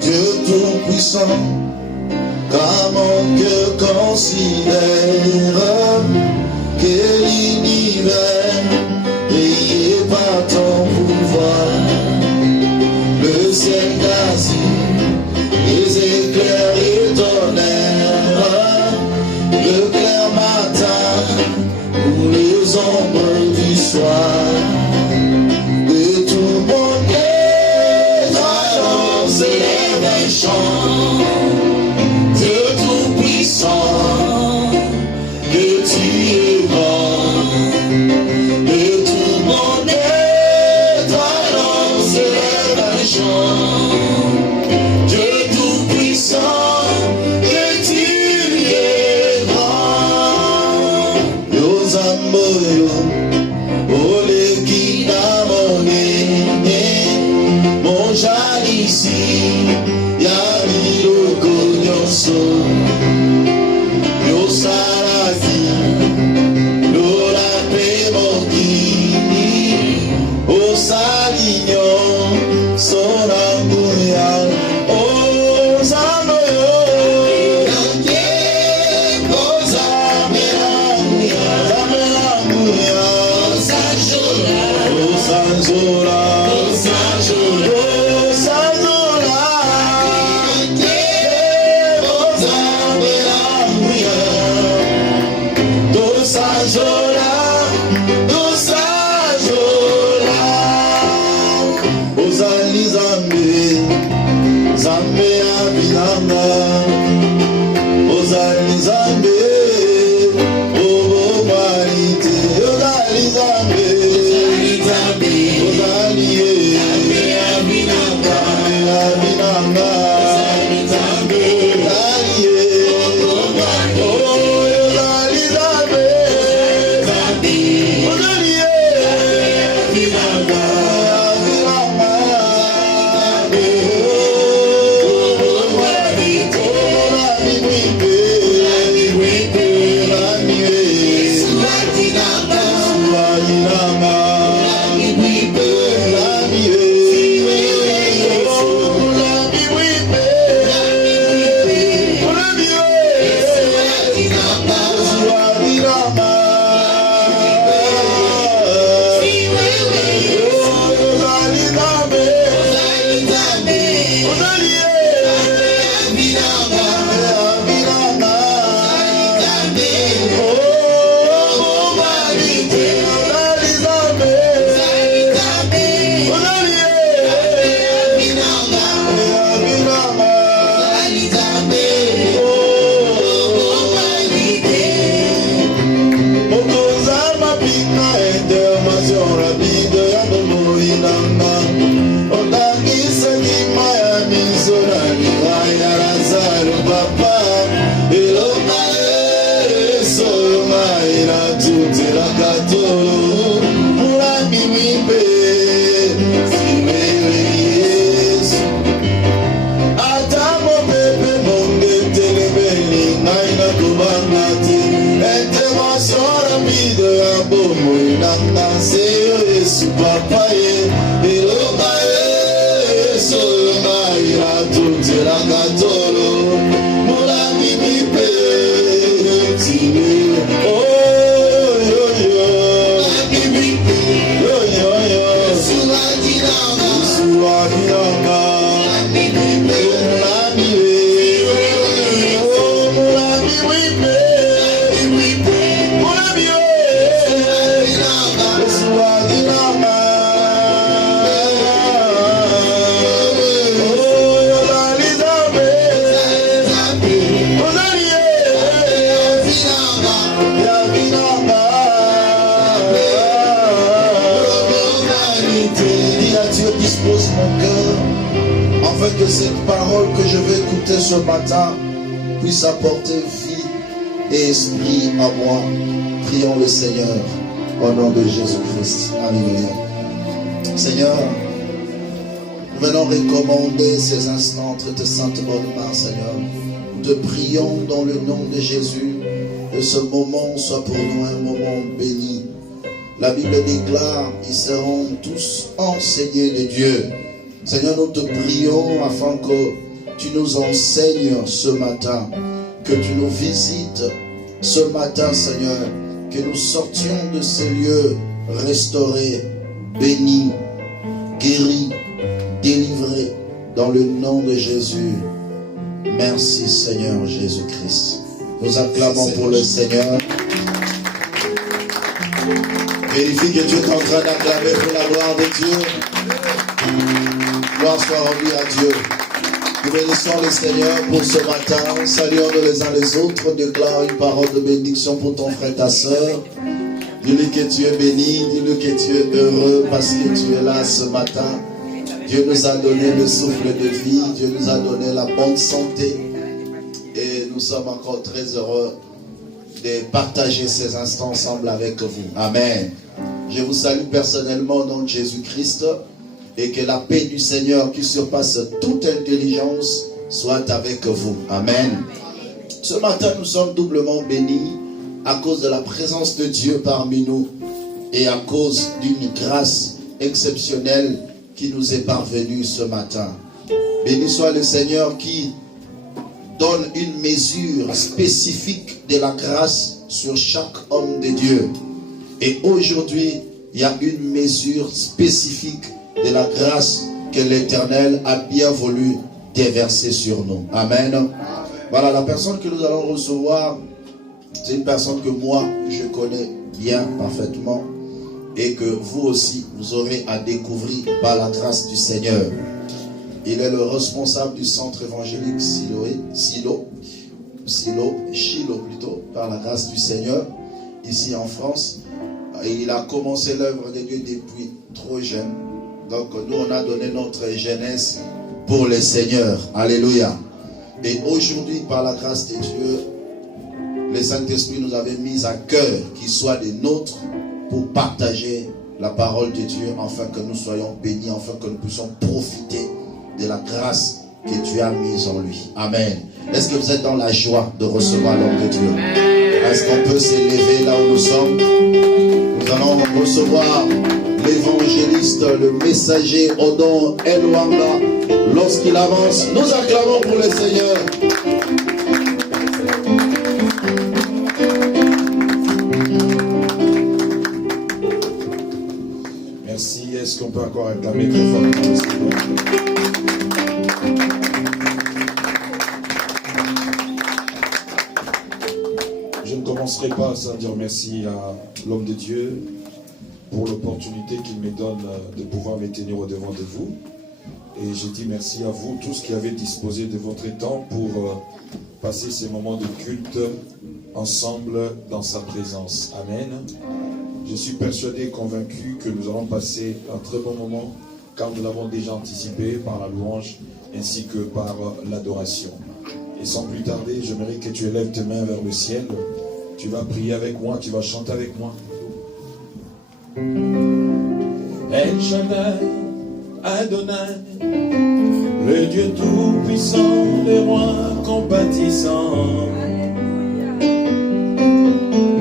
Dieu Tout-Puissant, car mon cœur considère que l'univers est par ton pouvoir. Le ciel quasi, les éclairs et tonnerres, le clair matin ou les ombres du soir. De tout mon cœur, j'annonce les chants. Dieu Tout-Puissant, que tu es grand. De tout mon cœur, j'annonce les chants. Dieu Tout-Puissant, que tu es grand. Yo Zamboyo, Ole Kinamone, mon jalisi, Yamiro Konyoso, Yo Saraki, Lola Pemokini, O Salignon, Soranguya, O Zamboyo, O Zameranguya, Zameranguya, O Sanzola, O Sanzola, O Sanzola, O Zameranguya, O Sanzola, O Sanzola, O Zali Zambe, Zambe Abinanga, O Zali Zambe, O Marite, O Zali Zambe, O Zali Abinanga, Abinanga, O Zali O Zali Zambe, O Zali Abinanga, Que cette parole que je vais écouter ce matin puisse apporter vie et esprit à moi. Prions le Seigneur au nom de Jésus-Christ. Alléluia. Seigneur, nous venons recommander ces instants entre tes saintes bonnes mains, Seigneur. Nous te prions dans le nom de Jésus que ce moment soit pour nous un moment béni. La Bible déclare, ils seront tous enseignés de Dieu. Seigneur, nous te prions afin que tu nous enseignes ce matin, que tu nous visites ce matin, Seigneur, que nous sortions de ces lieux restaurés, bénis, guéris, délivrés, dans le nom de Jésus. Merci, Seigneur Jésus-Christ. Nous acclamons pour le Seigneur. Vérifie que tu es en train d'acclamer pour la gloire de Dieu. Gloire soit rendue à Dieu. Nous bénissons le Seigneur pour ce matin. Saluons-nous les uns les autres. Déclare une parole de bénédiction pour ton frère, ta soeur. Dis-lui que tu es béni. Dis-lui que tu es heureux parce que tu es là ce matin. Dieu nous a donné le souffle de vie. Dieu nous a donné la bonne santé. Et nous sommes encore très heureux de partager ces instants ensemble avec vous. Amen. Je vous salue personnellement au nom de Jésus-Christ et que la paix du Seigneur qui surpasse toute intelligence soit avec vous. Amen. Ce matin, nous sommes doublement bénis à cause de la présence de Dieu parmi nous et à cause d'une grâce exceptionnelle qui nous est parvenue ce matin. Béni soit le Seigneur qui donne une mesure spécifique de la grâce sur chaque homme de Dieu. Et aujourd'hui, il y a une mesure spécifique de la grâce que l'Éternel a bien voulu déverser sur nous. Amen. Voilà, la personne que nous allons recevoir, c'est une personne que moi, je connais bien, parfaitement, et que vous aussi, vous aurez à découvrir par la grâce du Seigneur. Il est le responsable du centre évangélique Shiloh plutôt, par la grâce du Seigneur, ici en France. Et il a commencé l'œuvre de Dieu depuis trop jeune. Donc nous, on a donné notre jeunesse pour le Seigneur. Alléluia. Et aujourd'hui, par la grâce de Dieu, le Saint-Esprit nous avait mis à cœur qu'il soit des nôtres pour partager la parole de Dieu, afin que nous soyons bénis, afin que nous puissions profiter de la grâce que Dieu a mise en lui. Amen. Est-ce que vous êtes dans la joie de recevoir l'homme de Dieu? Est-ce qu'on peut s'élever là où nous sommes? Nous allons recevoir l'évangéliste, le messager Odon Elwanda. Lorsqu'il avance, nous acclamons pour le Seigneur. Merci. Est-ce qu'on peut encore acclamer très fort pour le Seigneur? Je ne commencerai pas sans dire merci à l'homme de Dieu pour l'opportunité qu'il me donne de pouvoir me tenir au devant de vous. Et je dis merci à vous tous qui avez disposé de votre temps pour passer ces moments de culte ensemble dans sa présence. Amen. Je suis persuadé et convaincu que nous allons passer un très bon moment, car nous l'avons déjà anticipé par la louange ainsi que par l'adoration. Et sans plus tarder, j'aimerais que tu élèves tes mains vers le ciel. Tu vas prier avec moi, tu vas chanter avec moi. El Shaddai, Adonai, le Dieu tout-puissant, le roi compatissant.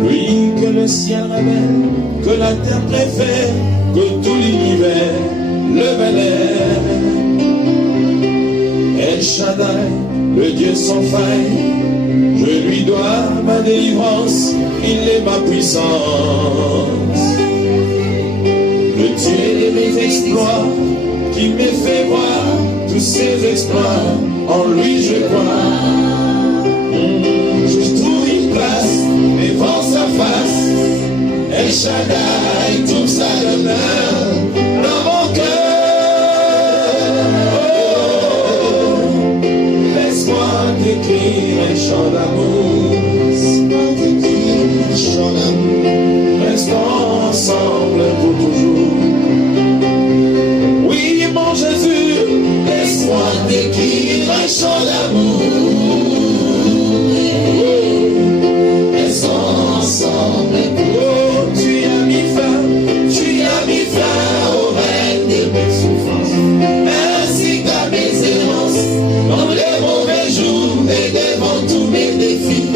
Lui que le ciel révèle, que la terre préfère, que tout l'univers le vénère. El Shaddai, le Dieu sans faille, je lui dois ma délivrance, il est ma puissance. Le Dieu de mes exploits, qui me fait voir tous ses exploits, en lui je crois. Je trouve une place devant sa face, El Shaddai, tout ça demeure dans mon cœur. Oh, laisse-moi t'écrire un chant d'amour, laisse-moi t'écrire un chant d'amour. Restons ensemble pour toujours. Oui, mon Jésus, laisse-moi t'écrire un chant d'amour. Restons ensemble. Oh, tu as mis fin au règne de mes souffrances, ainsi qu'à mes errances, dans les mauvais jours et devant tous mes défis.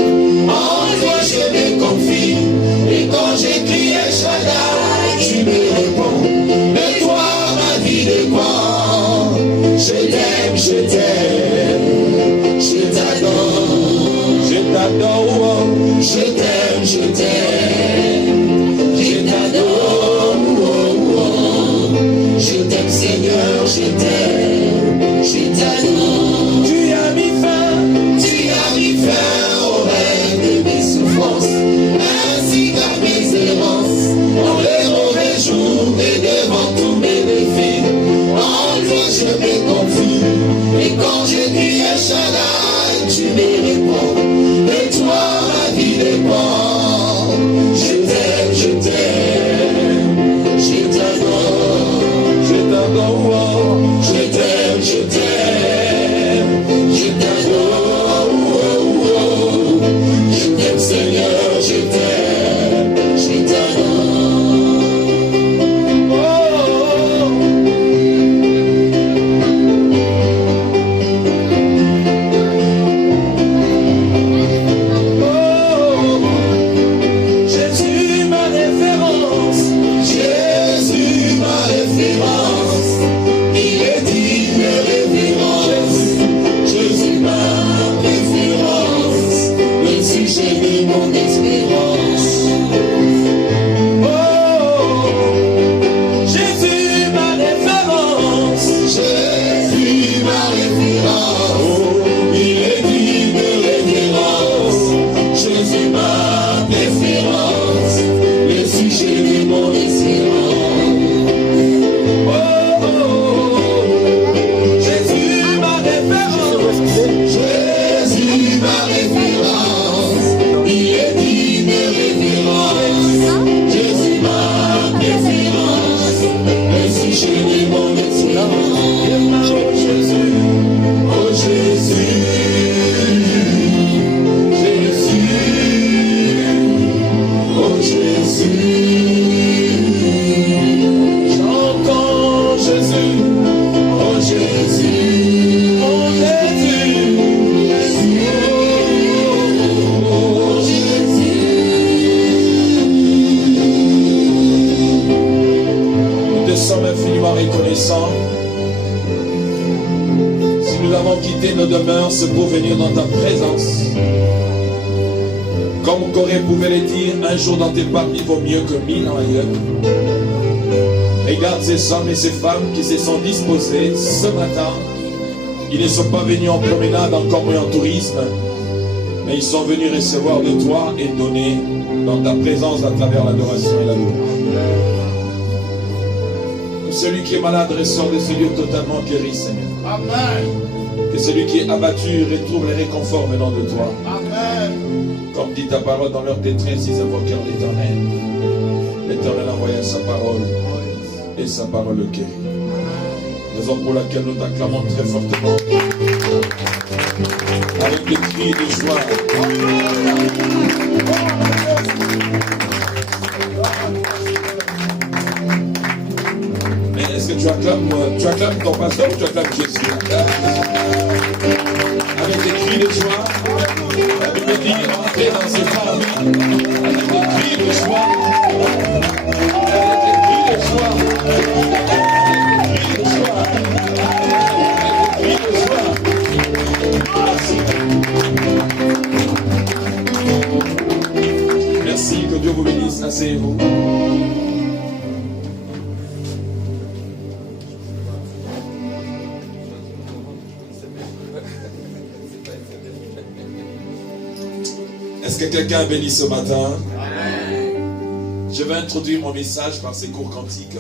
je t'adore. Tu as mis fin au règne de mes souffrances, ainsi qu'à mes errances, dans les mauvais jours et devant tous mes défis. En toi je me confie, et quand je dis Shaddai, tu me réponds, de toi ma vie dépend. Je t'aime, je t'aime, je t'adore, je t'adore, je t'aime, je t'aime, je t'adore, je t'aime Seigneur, je t'aime, je t'adore. Jésus ma référence, Jésus ma référence, il est digne de révérence. Jésus ma préférence, le sujet de mon espérance. Oh, Jésus ma référence, Jésus ma référence, oh, il est digne de révérence. Jésus ma préférence, le sujet de mon espérance. Oh, Jésus ma référence, Jésus ma référence, il est digne de révérence. Jésus ma préférence, le sujet de mon espérance. Oh Jésus, oh Jésus, oh Jésus, j'entends Jésus, oh Jésus, oh Jésus, oh Jésus. Nous te sommes infiniment reconnaissants. Si nous avons quitté nos demeures, c'est pour venir dans ta présence. Comme Corée pouvait le dire, un jour dans tes parties vaut mieux que 1000 ans ailleurs. Regarde ces hommes et ces femmes qui se sont disposés ce matin. Ils ne sont pas venus en promenade, encore moins en tourisme, mais ils sont venus recevoir de toi et donner dans ta présence à travers l'adoration et la louange. Que celui qui est malade ressort de ce lieu totalement guéri, Seigneur. Amen. Que celui qui est abattu retrouve le réconfort venant de toi. Amen. Comme dit ta parole, dans leur détresse, ils invoquèrent l'Éternel. L'Éternel envoya sa parole et sa parole le guérit. Raison pour laquelle nous t'acclamons très fortement. Avec des cris et des joies. Mais est-ce que tu acclames ton pasteur ou tu acclames Jésus? Avec des cris de joie. La Bible dit entrer dans ses familles avec des cris de joie. Avec des cris de joie. Avec des cris de joie. Avec des cris de joie. Merci. Merci, que Dieu vous bénisse. Asseyez-vous. Est-ce que quelqu'un a béni ce matin? Je vais introduire mon message par ces courts cantiques.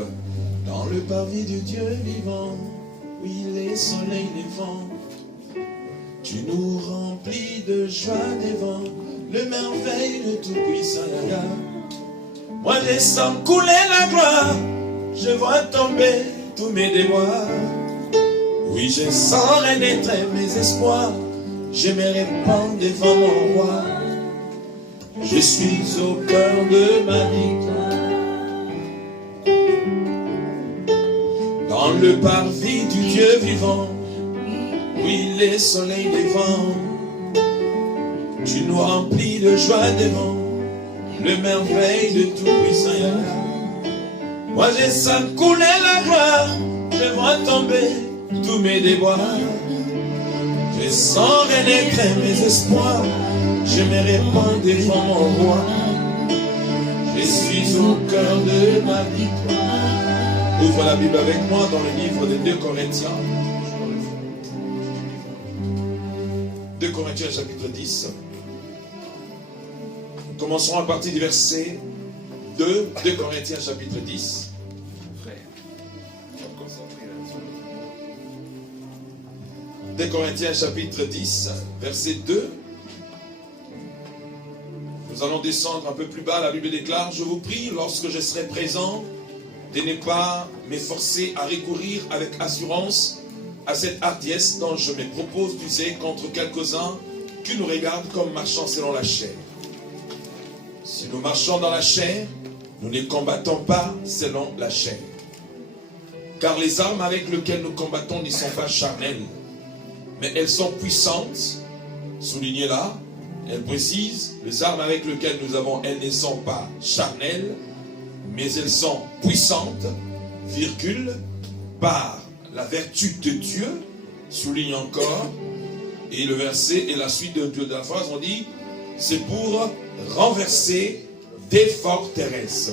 Dans le parvis du Dieu vivant, oui les soleils, les vents, tu nous remplis de joie des vents, le merveille de tout-puissant. Moi je sens couler la gloire, je vois tomber tous mes déboires. Oui, je sens renaître mes espoirs, je me répands devant mon roi. Je suis au cœur de ma victoire. Dans le parvis du Dieu vivant, oui les soleils, les vents, tu nous remplis de joie des vents, le merveille de tout-puissant. Moi je sens couler la gloire, je vois tomber tous mes déboires. Je sens renaître mes espoirs, je me répands devant mon roi. Je suis au cœur de ma victoire. Ouvre la Bible avec moi dans le livre de 2 Corinthiens. 2 Corinthiens chapitre 10. Nous commencerons à partir du verset 2 Corinthiens chapitre 10. 2 Corinthiens chapitre 10, verset 2. Nous allons descendre un peu plus bas. La Bible déclare: je vous prie, lorsque je serai présent, de ne pas m'efforcer à recourir avec assurance à cette hardiesse dont je me propose d'user contre quelques-uns qui nous regardent comme marchant selon la chair. Si nous marchons dans la chair, nous ne combattons pas selon la chair. Car les armes avec lesquelles nous combattons ne sont pas charnelles, mais elles sont puissantes. Soulignez là, elle précise, les armes avec lesquelles nous avons, elles ne sont pas charnelles, mais elles sont puissantes, virgule, par la vertu de Dieu, souligne encore, et le verset et la suite de la phrase, on dit, c'est pour renverser des forteresses.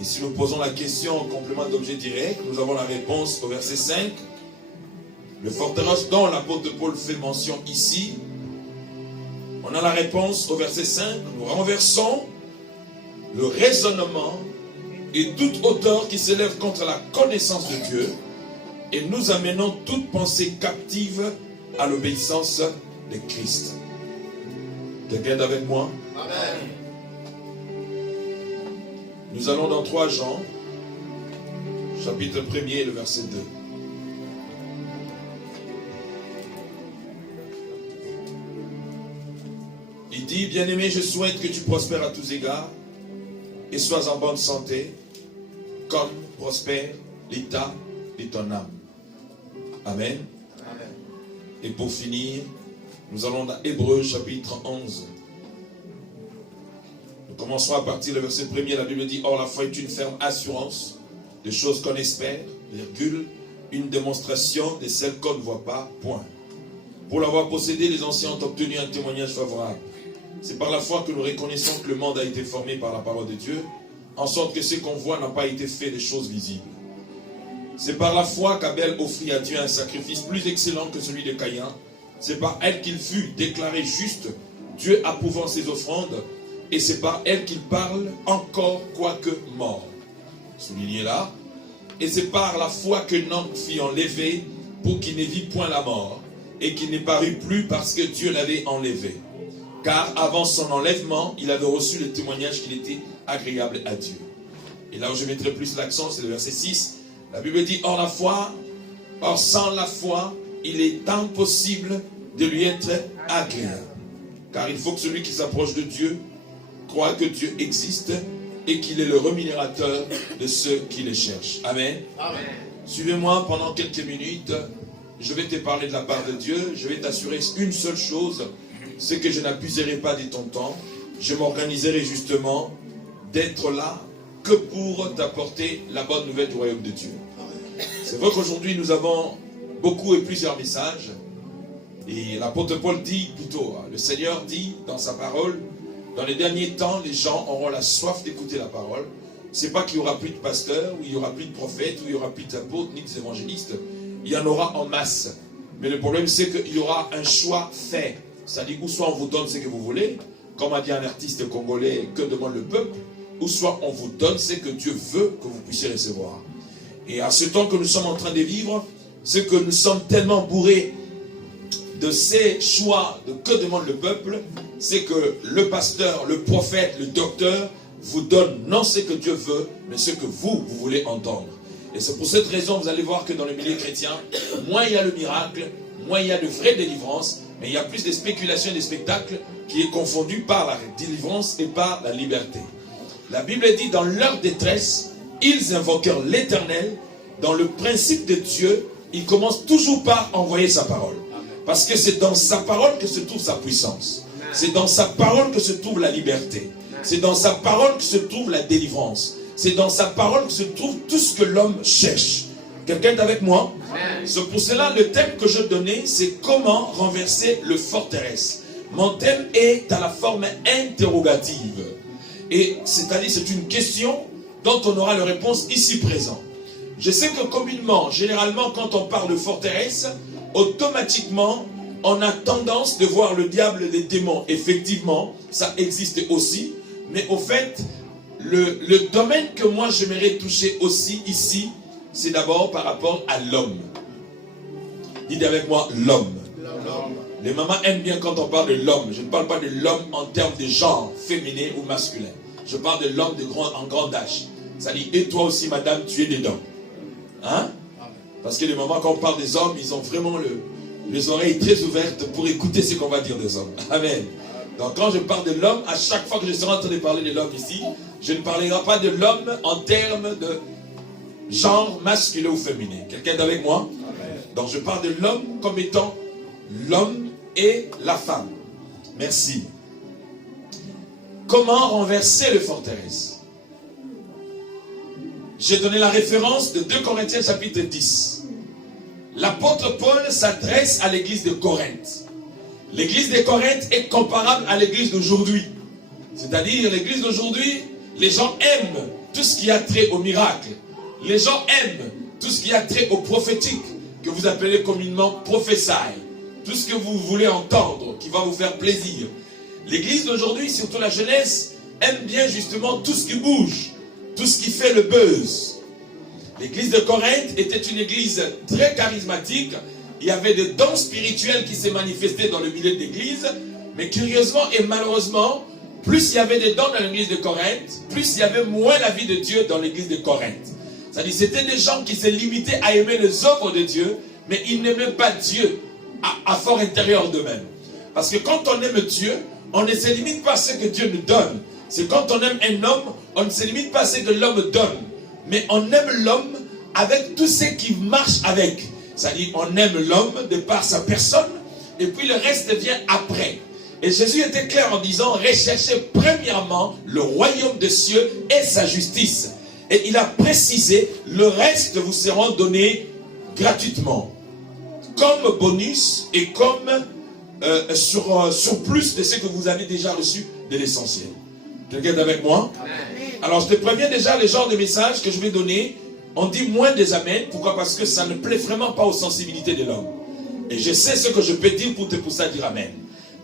Et si nous posons la question en complément d'objet direct, nous avons la réponse au verset 5. Le forteresse dont l'apôtre Paul fait mention ici, on a la réponse au verset 5. Nous renversons le raisonnement et toute hauteur qui s'élève contre la connaissance de Dieu, et nous amenons toute pensée captive à l'obéissance de Christ. Quelqu'un est avec moi? Amen. Nous allons dans 3 Jean, chapitre 1er, le verset 2. Il dit: bien-aimé, je souhaite que tu prospères à tous égards et sois en bonne santé, comme prospère l'état de ton âme. Amen. Amen. Et pour finir, nous allons dans Hébreux chapitre 11. Nous commencerons à partir du verset 1er. La Bible dit: or la foi est une ferme assurance des choses qu'on espère, virgule, une démonstration de celles qu'on ne voit pas, point. Pour l'avoir possédé, les anciens ont obtenu un témoignage favorable. C'est par la foi que nous reconnaissons que le monde a été formé par la parole de Dieu, en sorte que ce qu'on voit n'a pas été fait des choses visibles. C'est par la foi qu'Abel offrit à Dieu un sacrifice plus excellent que celui de Caïn. C'est par elle qu'il fut déclaré juste, Dieu approuvant ses offrandes, et c'est par elle qu'il parle encore quoique mort. Soulignez là. Et c'est par la foi que Enoch fut enlevé pour qu'il ne vit point la mort, et qu'il ne parut plus parce que Dieu l'avait enlevé. Car avant son enlèvement, il avait reçu le témoignage qu'il était agréable à Dieu. Et là où je mettrai plus l'accent, c'est le verset 6. La Bible dit: or sans la foi, il est impossible de lui être agréable. Car il faut que celui qui s'approche de Dieu croit que Dieu existe et qu'il est le rémunérateur de ceux qui le cherchent. Amen. Amen. Suivez-moi pendant quelques minutes. Je vais te parler de la part de Dieu. Je vais t'assurer une seule chose, c'est que je n'abuserai pas de ton temps. Je m'organiserai justement d'être là que pour t'apporter la bonne nouvelle du royaume de Dieu. C'est vrai qu'aujourd'hui nous avons beaucoup et plusieurs messages. Et l'apôtre Paul dit plutôt, le Seigneur dit dans sa parole, dans les derniers temps, les gens auront la soif d'écouter la parole. C'est pas qu'il y aura plus de pasteurs, ou il y aura plus de prophètes, ou il y aura plus d'apôtres, ni d'évangélistes. Il y en aura en masse. Mais le problème, c'est qu'il y aura un choix fait. C'est-à-dire, ou soit on vous donne ce que vous voulez, comme a dit un artiste congolais, que demande le peuple, ou soit on vous donne ce que Dieu veut que vous puissiez recevoir. Et à ce temps que nous sommes en train de vivre, c'est que nous sommes tellement bourrés de ces choix de que demande le peuple, c'est que le pasteur, le prophète, le docteur vous donne non ce que Dieu veut, mais ce que vous voulez entendre. Et c'est pour cette raison, vous allez voir que dans le milieu chrétien, moins il y a le miracle, moins il y a de vraie délivrance, mais il y a plus de spéculations et de spectacles qui est confondu par la délivrance et par la liberté. La Bible dit, dans leur détresse, ils invoquèrent l'Éternel. Dans le principe de Dieu, il commence toujours par envoyer sa parole. Parce que c'est dans sa parole que se trouve sa puissance. C'est dans sa parole que se trouve la liberté. C'est dans sa parole que se trouve la délivrance. C'est dans sa parole que se trouve tout ce que l'homme cherche. Quelqu'un est avec moi? C'est pour cela le thème que je donnais, c'est comment renverser le forteresse. Mon thème est à la forme interrogative. Et c'est-à-dire c'est une question dont on aura la réponse ici présent. Je sais que communément, généralement, quand on parle de forteresse, automatiquement, on a tendance de voir le diable et les démons. Effectivement, ça existe aussi. Mais au fait, le domaine que moi j'aimerais toucher aussi ici, c'est d'abord par rapport à l'homme. Dites avec moi, l'homme. Les mamans aiment bien quand on parle de l'homme. Je ne parle pas de l'homme en termes de genre, féminin ou masculin. Je parle de l'homme en grand âge. Ça dit, et toi aussi, madame, tu es dedans. Hein? Parce que les mamans, quand on parle des hommes, ils ont vraiment les oreilles très ouvertes pour écouter ce qu'on va dire des hommes. Amen. Donc quand je parle de l'homme, à chaque fois que je serai en train de parler de l'homme ici, je ne parlerai pas de l'homme en termes de genre masculin ou féminin. Quelqu'un est avec moi? Amen. Donc je parle de l'homme comme étant l'homme et la femme. Merci. Comment renverser les forteresses? J'ai donné la référence de 2 Corinthiens chapitre 10. L'apôtre Paul s'adresse à l'église de Corinthe. L'église de Corinthe est comparable à l'église d'aujourd'hui. C'est-à-dire, l'église d'aujourd'hui, les gens aiment tout ce qui a trait au miracle. Les gens aiment tout ce qui a trait au prophétique, que vous appelez communément prophétie. Tout ce que vous voulez entendre, qui va vous faire plaisir. L'église d'aujourd'hui, surtout la jeunesse, aime bien justement tout ce qui bouge, tout ce qui fait le buzz. L'église de Corinthe était une église très charismatique. Il y avait des dons spirituels qui se manifestaient dans le milieu de l'église. Mais curieusement et malheureusement, plus il y avait des dons dans l'église de Corinthe, plus il y avait moins la vie de Dieu dans l'église de Corinthe. C'est-à-dire c'était des gens qui se limitaient à aimer les œuvres de Dieu, mais ils n'aimaient pas Dieu à fort intérieur d'eux-mêmes. Parce que quand on aime Dieu, on ne se limite pas à ce que Dieu nous donne. C'est quand on aime un homme, on ne se limite pas à ce que l'homme donne. Mais on aime l'homme avec tout ce qui marche avec. C'est-à-dire on aime l'homme de par sa personne, et puis le reste vient après. Et Jésus était clair en disant, recherchez premièrement le royaume des cieux et sa justice. Et il a précisé, le reste vous sera donné gratuitement. Comme bonus et comme sur plus de ce que vous avez déjà reçu de l'essentiel. Quelqu'un est avec moi? Amen. Alors je te préviens déjà les genres de messages que je vais donner. On dit moins des amens. Pourquoi? Parce que ça ne plaît vraiment pas aux sensibilités de l'homme. Et je sais ce que je peux dire pour te pousser à dire amen.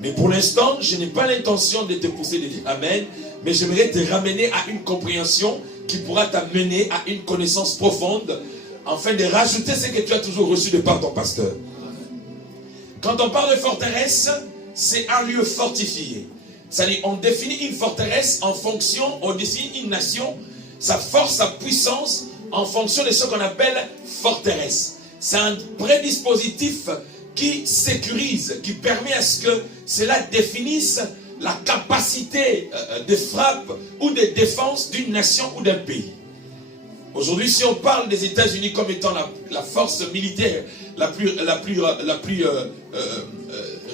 Mais pour l'instant, je n'ai pas l'intention de te pousser à dire amen. Mais j'aimerais te ramener à une compréhension qui pourra t'amener à une connaissance profonde, afin de rajouter ce que tu as toujours reçu de par ton pasteur. Quand on parle de forteresse, c'est un lieu fortifié. C'est-à-dire, on définit une forteresse en fonction, on définit une nation, sa force, sa puissance, en fonction de ce qu'on appelle forteresse. C'est un prédispositif qui sécurise, qui permet à ce que cela définisse la capacité de frappe ou de défense d'une nation ou d'un pays. Aujourd'hui, si on parle des États-Unis comme étant la force militaire la plus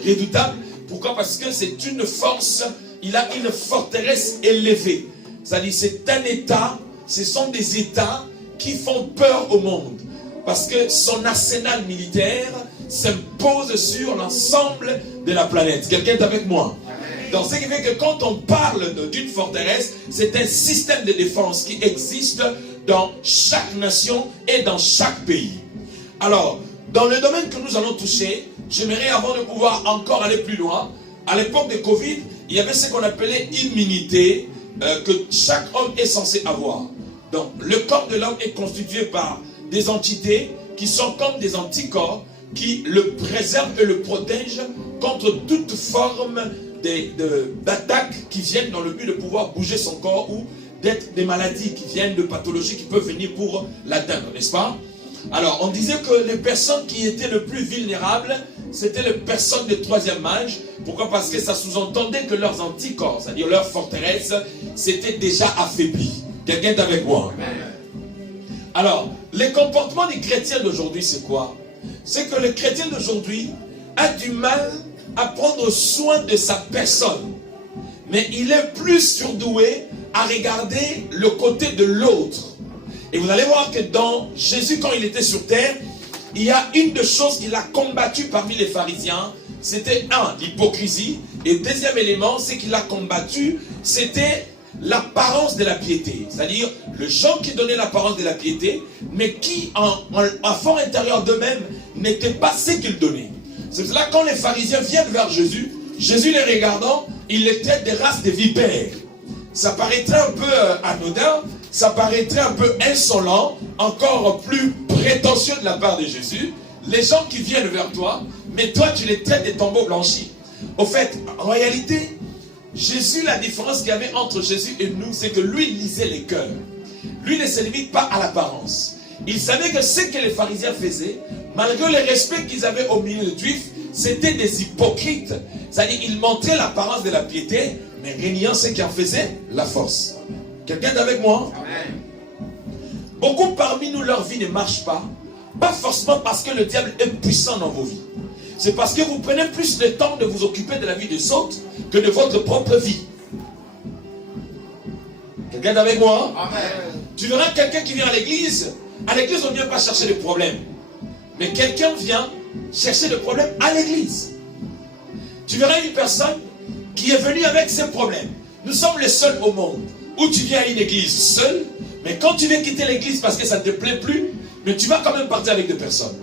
redoutable, pourquoi? Parce que c'est une force, il a une forteresse élevée. C'est-à-dire, c'est un État, ce sont des États qui font peur au monde. Parce que son arsenal militaire s'impose sur l'ensemble de la planète. Quelqu'un est avec moi? Donc, ce qui fait que quand on parle d'une forteresse, c'est un système de défense qui existe dans chaque nation et dans chaque pays. Alors, dans le domaine que nous allons toucher, j'aimerais, avant de pouvoir encore aller plus loin, à l'époque de Covid, il y avait ce qu'on appelait immunité que chaque homme est censé avoir. Donc, le corps de l'homme est constitué par des entités qui sont comme des anticorps qui le préservent et le protègent contre toute forme d'attaques qui viennent dans le but de pouvoir bouger son corps ou d'être des maladies qui viennent de pathologies qui peuvent venir pour l'atteindre, n'est-ce pas? Alors, on disait que les personnes qui étaient le plus vulnérables, c'était les personnes de troisième âge. Pourquoi? Parce que ça sous-entendait que leurs anticorps, c'est-à-dire leurs forteresses, s'étaient déjà affaiblis. Quelqu'un est avec moi? Alors, les comportements des chrétiens d'aujourd'hui, c'est quoi? C'est que le chrétien d'aujourd'hui a du mal à prendre soin de sa personne. Mais il est plus surdoué à regarder le côté de l'autre. Et vous allez voir que dans Jésus, quand il était sur terre, il y a une des choses qu'il a combattu parmi les pharisiens. C'était l'hypocrisie. Et deuxième élément, c'est qu'il a combattu, c'était l'apparence de la piété. C'est-à-dire, les gens qui donnaient l'apparence de la piété, mais qui, en fort intérieur d'eux-mêmes, n'étaient pas ce qu'ils donnaient. C'est cela quand les pharisiens viennent vers Jésus, Jésus les regardant, il les traite des races de vipères. Ça paraîtrait un peu anodin, ça paraîtrait un peu insolent, encore plus prétentieux de la part de Jésus. Les gens qui viennent vers toi, mais toi tu les traites des tombeaux blanchis. Au fait, en réalité, Jésus, la différence qu'il y avait entre Jésus et nous, c'est que lui lisait les cœurs. Lui ne se limite pas à l'apparence. Il savait que ce que les pharisiens faisaient, malgré le respect qu'ils avaient au milieu de Juifs, c'était des hypocrites. C'est-à-dire, ils montraient l'apparence de la piété, mais régnant ce qui en faisait la force. Quelqu'un est avec moi? Amen. Beaucoup parmi nous, leur vie ne marche pas forcément parce que le diable est puissant dans vos vies. C'est parce que vous prenez plus le temps de vous occuper de la vie des autres que de votre propre vie. Quelqu'un est avec moi? Amen. Tu verras quelqu'un qui vient à l'église on ne vient pas chercher des problèmes. Mais quelqu'un vient chercher des problèmes à l'église. Tu verras une personne qui est venue avec ses problèmes. Nous sommes les seuls au monde où tu viens à une église seul, mais quand tu viens quitter l'église parce que ça ne te plaît plus, mais tu vas quand même partir avec des personnes.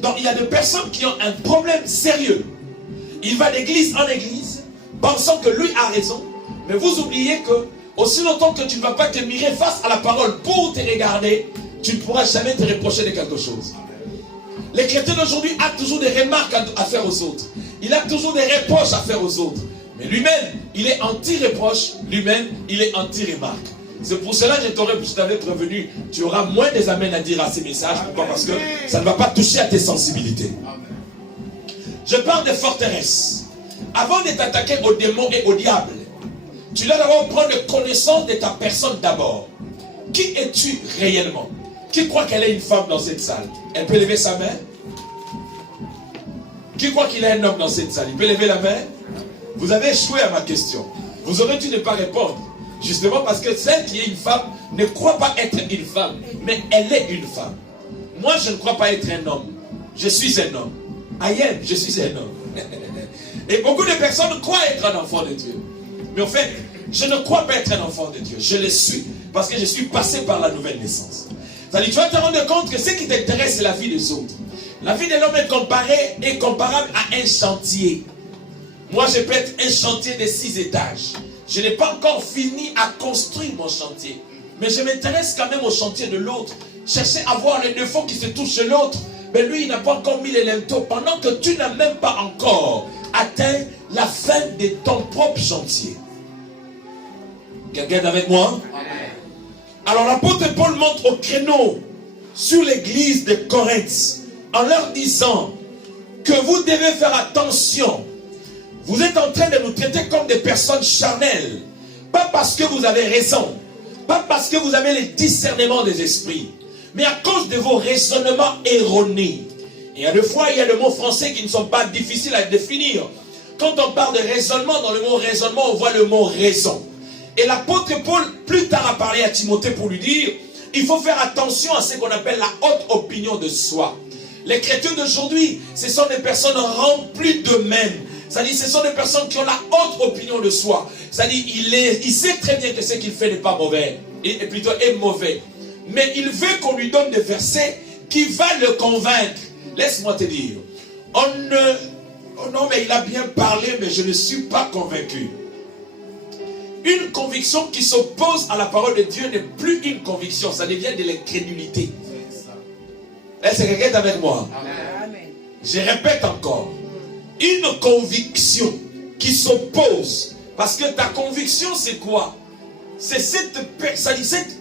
Donc il y a des personnes qui ont un problème sérieux. Il va d'église en église, pensant que lui a raison, mais vous oubliez que aussi longtemps que tu ne vas pas te mirer face à la parole pour te regarder, tu ne pourras jamais te reprocher de quelque chose. Les chrétiens d'aujourd'hui ont toujours des remarques à faire aux autres. Il a toujours des reproches à faire aux autres. Mais lui-même, il est anti-reproche. Lui-même, il est anti-remarque. C'est pour cela que je t'avais prévenu. Tu auras moins des amens à dire à ces messages. Pourquoi? Parce que ça ne va pas toucher à tes sensibilités. Je parle des forteresses. Avant de t'attaquer aux démons et au diable, tu dois d'abord prendre connaissance de ta personne d'abord. Qui es-tu réellement? Qui croit qu'elle est une femme dans cette salle? Elle peut lever sa main? Qui croit qu'il est un homme dans cette salle? Il peut lever la main? Vous avez échoué à ma question. Vous aurez dû ne pas répondre. Justement parce que celle qui est une femme ne croit pas être une femme, mais elle est une femme. Moi, je ne crois pas être un homme. Je suis un homme. Je suis un homme. Et beaucoup de personnes croient être un enfant de Dieu. Mais en fait, je ne crois pas être un enfant de Dieu. Je le suis parce que je suis passé par la nouvelle naissance. C'est-à-dire, tu vas te rendre compte que ce qui t'intéresse, c'est la vie des autres. La vie de l'homme est comparable à un chantier. Moi, je peux être un chantier de 6 étages. Je n'ai pas encore fini à construire mon chantier. Mais je m'intéresse quand même au chantier de l'autre. Chercher à voir les défauts qui se touchent chez l'autre. Mais lui, il n'a pas encore mis les linteaux. Pendant que tu n'as même pas encore atteint la fin de ton propre chantier. Quelqu'un est avec moi? Amen. Alors l'apôtre Paul monte au créneau sur l'église de Corinthe en leur disant que vous devez faire attention. Vous êtes en train de nous traiter comme des personnes charnelles. Pas parce que vous avez raison. Pas parce que vous avez le discernement des esprits. Mais à cause de vos raisonnements erronés. Et à deux fois, il y a le mot français qui ne sont pas difficiles à définir. Quand on parle de raisonnement, dans le mot raisonnement, on voit le mot raison. Et l'apôtre Paul, plus tard, a parlé à Timothée pour lui dire, il faut faire attention à ce qu'on appelle la haute opinion de soi. Les chrétiens d'aujourd'hui, ce sont des personnes remplies d'eux-mêmes. C'est-à-dire, ce sont des personnes qui ont la haute opinion de soi. C'est-à-dire, il sait très bien que ce qu'il fait n'est pas mauvais, et plutôt est mauvais. Mais il veut qu'on lui donne des versets qui vont le convaincre. Laisse-moi te dire, non, mais il a bien parlé, mais je ne suis pas convaincu. Une conviction qui s'oppose à la parole de Dieu n'est plus une conviction, ça devient de l'incrédulité. Est-ce que quelqu'un est avec moi? Amen. Je répète encore. Une conviction qui s'oppose. Parce que ta conviction, c'est quoi? C'est cette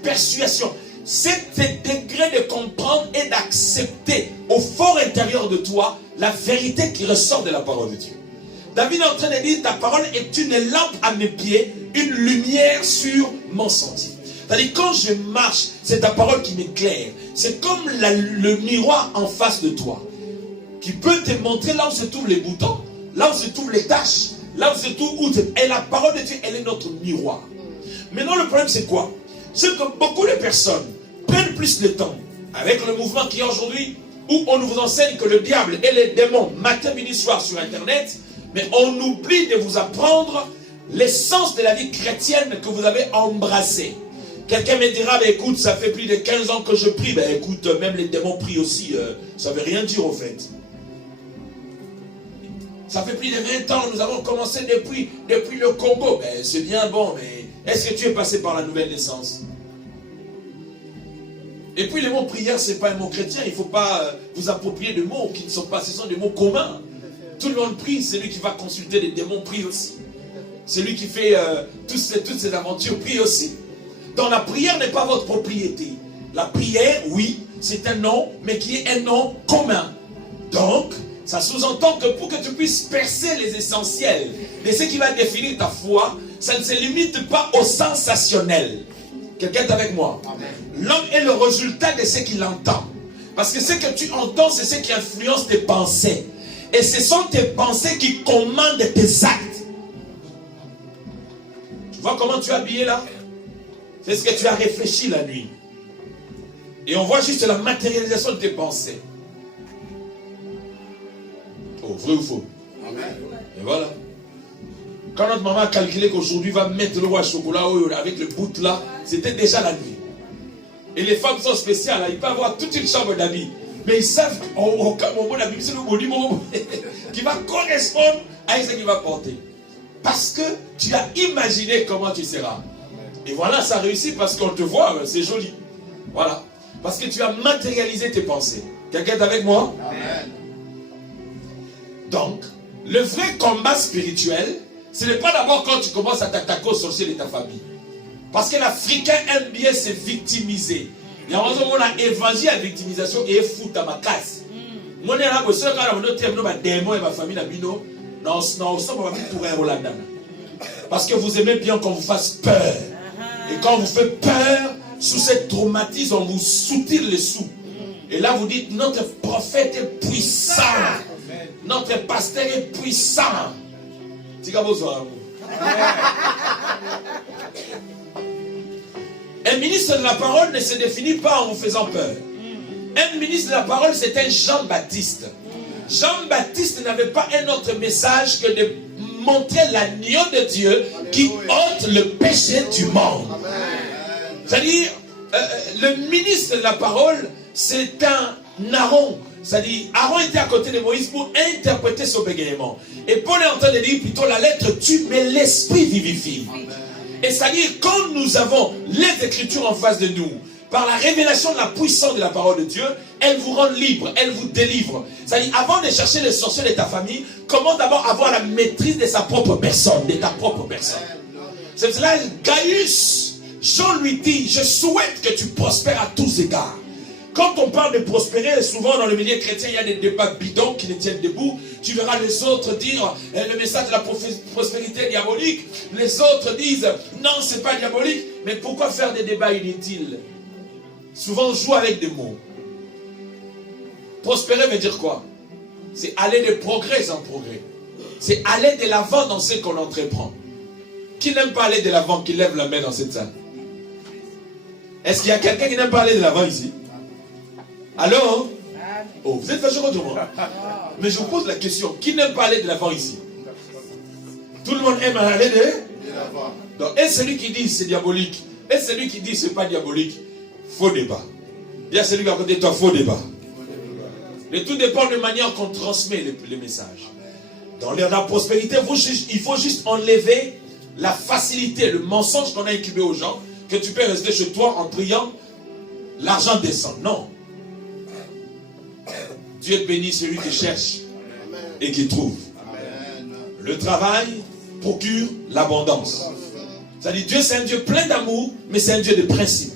persuasion, cet degré de comprendre et d'accepter au fort intérieur de toi la vérité qui ressort de la parole de Dieu. David est en train de dire, ta parole est une lampe à mes pieds, une lumière sur mon sentier. C'est-à-dire, quand je marche, c'est ta parole qui m'éclaire. C'est comme le miroir en face de toi, qui peut te montrer là où se trouvent les boutons, là où se trouvent les taches, là où se trouve et la parole de Dieu, elle est notre miroir. Maintenant, le problème, c'est quoi? C'est que beaucoup de personnes prennent plus de temps avec le mouvement qui est aujourd'hui, où on nous enseigne que le diable et les démons, matin, midi, soir sur Internet, mais on oublie de vous apprendre l'essence de la vie chrétienne que vous avez embrassée. Quelqu'un me dira, ben écoute, ça fait plus de 15 ans que je prie. Ben écoute, même les démons prient aussi. Ça ne veut rien dire au fait. Ça fait plus de 20 ans, nous avons commencé depuis le Congo. Ben c'est bien bon, mais est-ce que tu es passé par la nouvelle naissance? Et puis les mots prière, ce n'est pas un mot chrétien. Il ne faut pas vous approprier de mots qui ne sont pas, ce sont des mots communs. Tout le monde prie, celui qui va consulter les démons prie aussi. Celui qui fait toutes ces aventures prie aussi. Donc la prière n'est pas votre propriété. La prière, oui, c'est un nom, mais qui est un nom commun. Donc, ça sous-entend que pour que tu puisses percer les essentiels de ce qui va définir ta foi, ça ne se limite pas au sensationnel. Quelqu'un est avec moi? L'homme est le résultat de ce qu'il entend. Parce que ce que tu entends, c'est ce qui influence tes pensées. Et ce sont tes pensées qui commandent tes actes. Tu vois comment tu es habillé là? C'est ce que tu as réfléchi la nuit. Et on voit juste la matérialisation de tes pensées. Oh, vrai ou faux? Amen. Et voilà. Quand notre maman a calculé qu'aujourd'hui va mettre le roi chocolat avec le bout là, c'était déjà la nuit. Et les femmes sont spéciales, ils peuvent avoir toute une chambre d'habits. Mais ils savent au moment d'habit, c'est le monument qui va correspondre à ce qu'il va porter. Parce que tu as imaginé comment tu seras. Et voilà, ça réussit parce qu'on te voit, c'est joli. Voilà. Parce que tu as matérialisé tes pensées. Quelqu'un est avec moi? Amen. Donc, le vrai combat spirituel, ce n'est pas d'abord quand tu commences à t'attaquer aux sorciers de ta famille. Parce que l'Africain aime bien se victimiser. Il y a un moment où on a évangile la victimisation et fout à ma casse. Moi, je suis là, quand on a démon et ma famille, parce que vous aimez bien qu'on vous fasse peur. Et quand on vous fait peur, sous cette traumatisme, on vous soutire les sous. Et là, vous dites, notre prophète est puissant. Notre pasteur est puissant. Un ministre de la parole ne se définit pas en vous faisant peur. Un ministre de la parole, c'est un Jean-Baptiste. Jean-Baptiste n'avait pas un autre message que de montrer l'agneau de Dieu qui ôte le péché du monde. C'est-à-dire, le ministre de la parole, c'est un Aaron. C'est-à-dire, Aaron était à côté de Moïse pour interpréter son bégaiement. Et Paul est en train de dire plutôt la lettre tue, mais l'esprit vivifie. Et c'est-à-dire, quand nous avons les Écritures en face de nous, par la révélation de la puissance de la parole de Dieu, elle vous rend libre, elle vous délivre. C'est-à-dire, avant de chercher les sorciers de ta famille, comment d'abord avoir la maîtrise de sa propre personne, de ta propre personne. C'est cela, Gaius, Jean lui dit, je souhaite que tu prospères à tous égards. Quand on parle de prospérer, souvent dans le milieu chrétien, il y a des débats bidons qui ne tiennent debout. Tu verras les autres dire le message de la prospérité est diabolique. Les autres disent non, c'est pas diabolique. Mais pourquoi faire des débats inutiles? Souvent, on joue avec des mots. Prospérer veut dire quoi? C'est aller de progrès en progrès. C'est aller de l'avant dans ce qu'on entreprend. Qui n'aime pas aller de l'avant, qui lève la main dans cette salle? Est-ce qu'il y a quelqu'un qui n'aime pas aller de l'avant ici? Alors, oh, vous êtes fâchés contre moi. Mais je vous pose la question, qui n'aime pas aller de l'avant ici? Tout le monde aime aller de l'avant. Donc, et celui qui dit c'est diabolique, et celui qui dit c'est pas diabolique, faux débat. Il y a celui qui est à côté de toi, faux débat. Mais tout dépend de la manière qu'on transmet les messages. Dans l'ère de la prospérité, il faut juste enlever la facilité, le mensonge qu'on a incubé aux gens, que tu peux rester chez toi en priant, l'argent descend. Non. Dieu bénit celui qui cherche et qui trouve. Le travail procure l'abondance. C'est-à-dire, Dieu c'est un Dieu plein d'amour, mais c'est un Dieu de principe.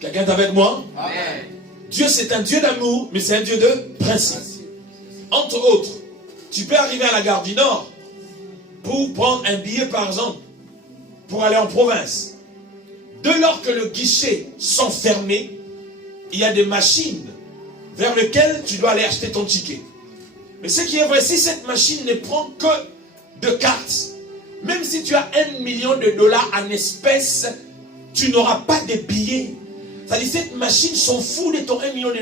Quelqu'un est avec moi? Amen. Dieu c'est un Dieu d'amour, mais c'est un Dieu de principe. Entre autres, tu peux arriver à la gare du Nord pour prendre un billet par exemple, pour aller en province. Dès lors que le guichet sont fermés, il y a des machines vers lesquelles tu dois aller acheter ton ticket. Mais ce qui est vrai, si cette machine ne prend que de cartes, même si tu as $1 million en espèces, tu n'auras pas de billets. C'est-à-dire, cette machine s'en fout de ton $1 million.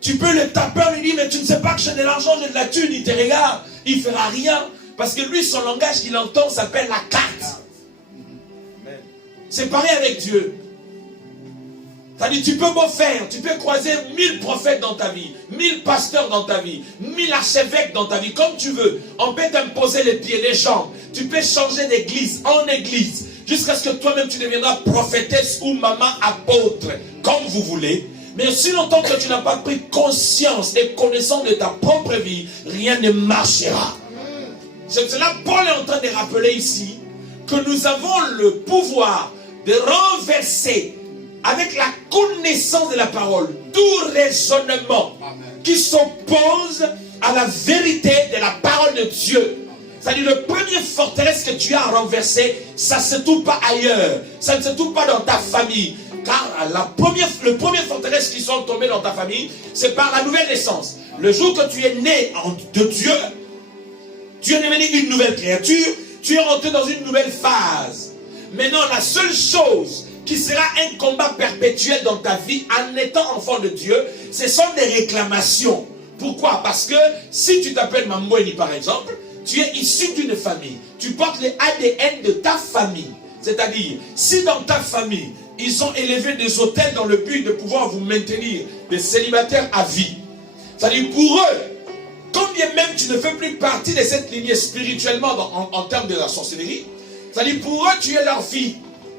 Tu peux le taper, lui dire, mais tu ne sais pas que j'ai de l'argent, j'ai de la thune, il te regarde, il ne fera rien. Parce que lui, son langage qu'il entend s'appelle la carte. C'est pareil avec Dieu. C'est-à-dire, tu peux beau faire, tu peux croiser 1000 prophètes dans ta vie, 1000 pasteurs dans ta vie, 1000 archevêques dans ta vie, comme tu veux. On peut t'imposer les pieds, les jambes. Tu peux changer d'église en église, jusqu'à ce que toi-même tu deviendras prophétesse ou maman apôtre, comme vous voulez. Mais si longtemps que tu n'as pas pris conscience et connaissance de ta propre vie, rien ne marchera. C'est cela que Paul est en train de rappeler ici, que nous avons le pouvoir de renverser avec la connaissance de la parole tout raisonnement qui s'oppose à la vérité de la parole de Dieu. C'est-à-dire, le premier forteresse que tu as renversé, ça ne se trouve pas ailleurs, ça ne se trouve pas dans ta famille. Car le premier forteresse qui sont tombés dans ta famille, c'est par la nouvelle naissance. Le jour que tu es né de Dieu, tu es devenu une nouvelle créature, tu es rentré dans une nouvelle phase. Maintenant, la seule chose qui sera un combat perpétuel dans ta vie en étant enfant de Dieu, ce sont des réclamations. Pourquoi? Parce que si tu t'appelles Mambweni par exemple, tu es issu d'une famille. Tu portes les ADN de ta famille. C'est-à-dire, si dans ta famille, ils ont élevé des autels dans le but de pouvoir vous maintenir des célibataires à vie. C'est-à-dire, pour eux, quand bien même tu ne fais plus partie de cette lignée spirituellement en termes de la sorcellerie, c'est-à-dire, pour eux, tu es leur fille.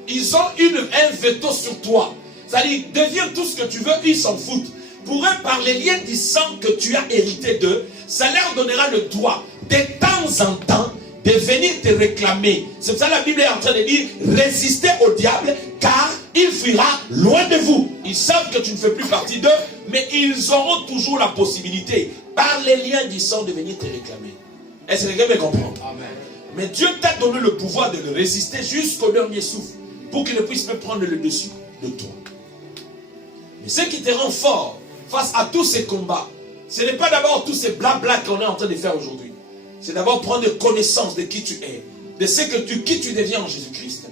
Ils ont un veto sur toi. C'est-à-dire, deviens tout ce que tu veux, ils s'en foutent. Pour eux, par les liens du sang que tu as hérité d'eux, ça leur donnera le droit, de temps en temps, de venir te réclamer. C'est pour ça que la Bible est en train de dire, résistez au diable, car il fuira loin de vous. Ils savent que tu ne fais plus partie d'eux, mais ils auront toujours la possibilité, par les liens du sang, de venir te réclamer. Est-ce que quelqu'un me comprend? Amen. Mais Dieu t'a donné le pouvoir de le résister jusqu'au dernier souffle, pour qu'il ne puisse pas prendre le dessus de toi. Mais ce qui te rend fort face à tous ces combats, ce n'est pas d'abord tous ces blabla qu'on est en train de faire aujourd'hui. C'est d'abord prendre connaissance de qui tu es, de ce que qui tu deviens en Jésus-Christ,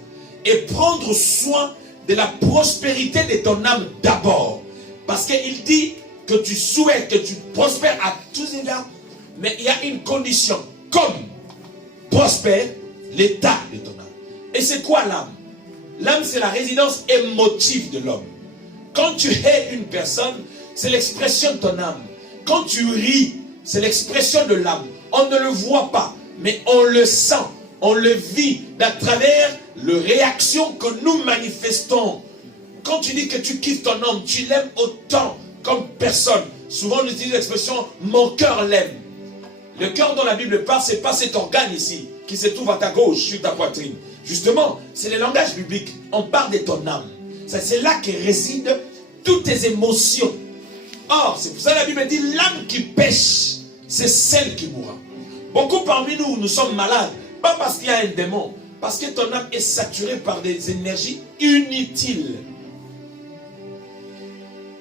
et prendre soin de la prospérité de ton âme d'abord. Parce qu'il dit que tu souhaites que tu prospères à tous égards, mais il y a une condition, comme prospère l'état de ton âme. Et c'est quoi l'âme? L'âme, c'est la résidence émotive de l'homme. Quand tu hais une personne, c'est l'expression de ton âme. Quand tu ris, c'est l'expression de l'âme. On ne le voit pas, mais on le sent, on le vit à travers les réactions que nous manifestons. Quand tu dis que tu kiffes ton homme, tu l'aimes autant comme personne. Souvent on utilise l'expression « mon cœur l'aime ». Le cœur dont la Bible parle, ce n'est pas cet organe ici, qui se trouve à ta gauche, sur ta poitrine. Justement, c'est le langage biblique. On parle de ton âme. C'est là que résident toutes tes émotions. Or, c'est pour ça que la Bible dit l'âme qui pêche, c'est celle qui mourra. Beaucoup parmi nous, nous sommes malades. Pas parce qu'il y a un démon, parce que ton âme est saturée par des énergies inutiles.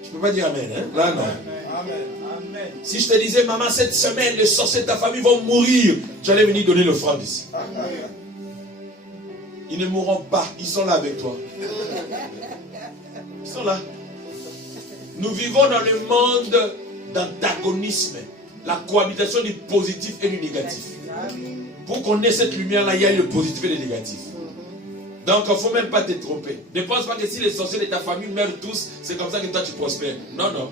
Je ne peux pas dire amen, hein? Là, non. Amen. Si je te disais, maman, cette semaine, les sorciers de ta famille vont mourir, tu allais venir donner l'offrande ici. Ils ne mourront pas, ils sont là avec toi. Ils sont là. Nous vivons dans le monde d'antagonisme, la cohabitation du positif et du négatif. Pour qu'on ait cette lumière-là, il y a le positif et le négatif. Donc, il ne faut même pas te tromper. Ne pense pas que si les sorciers de ta famille meurent tous, c'est comme ça que toi tu prospères. Non, non.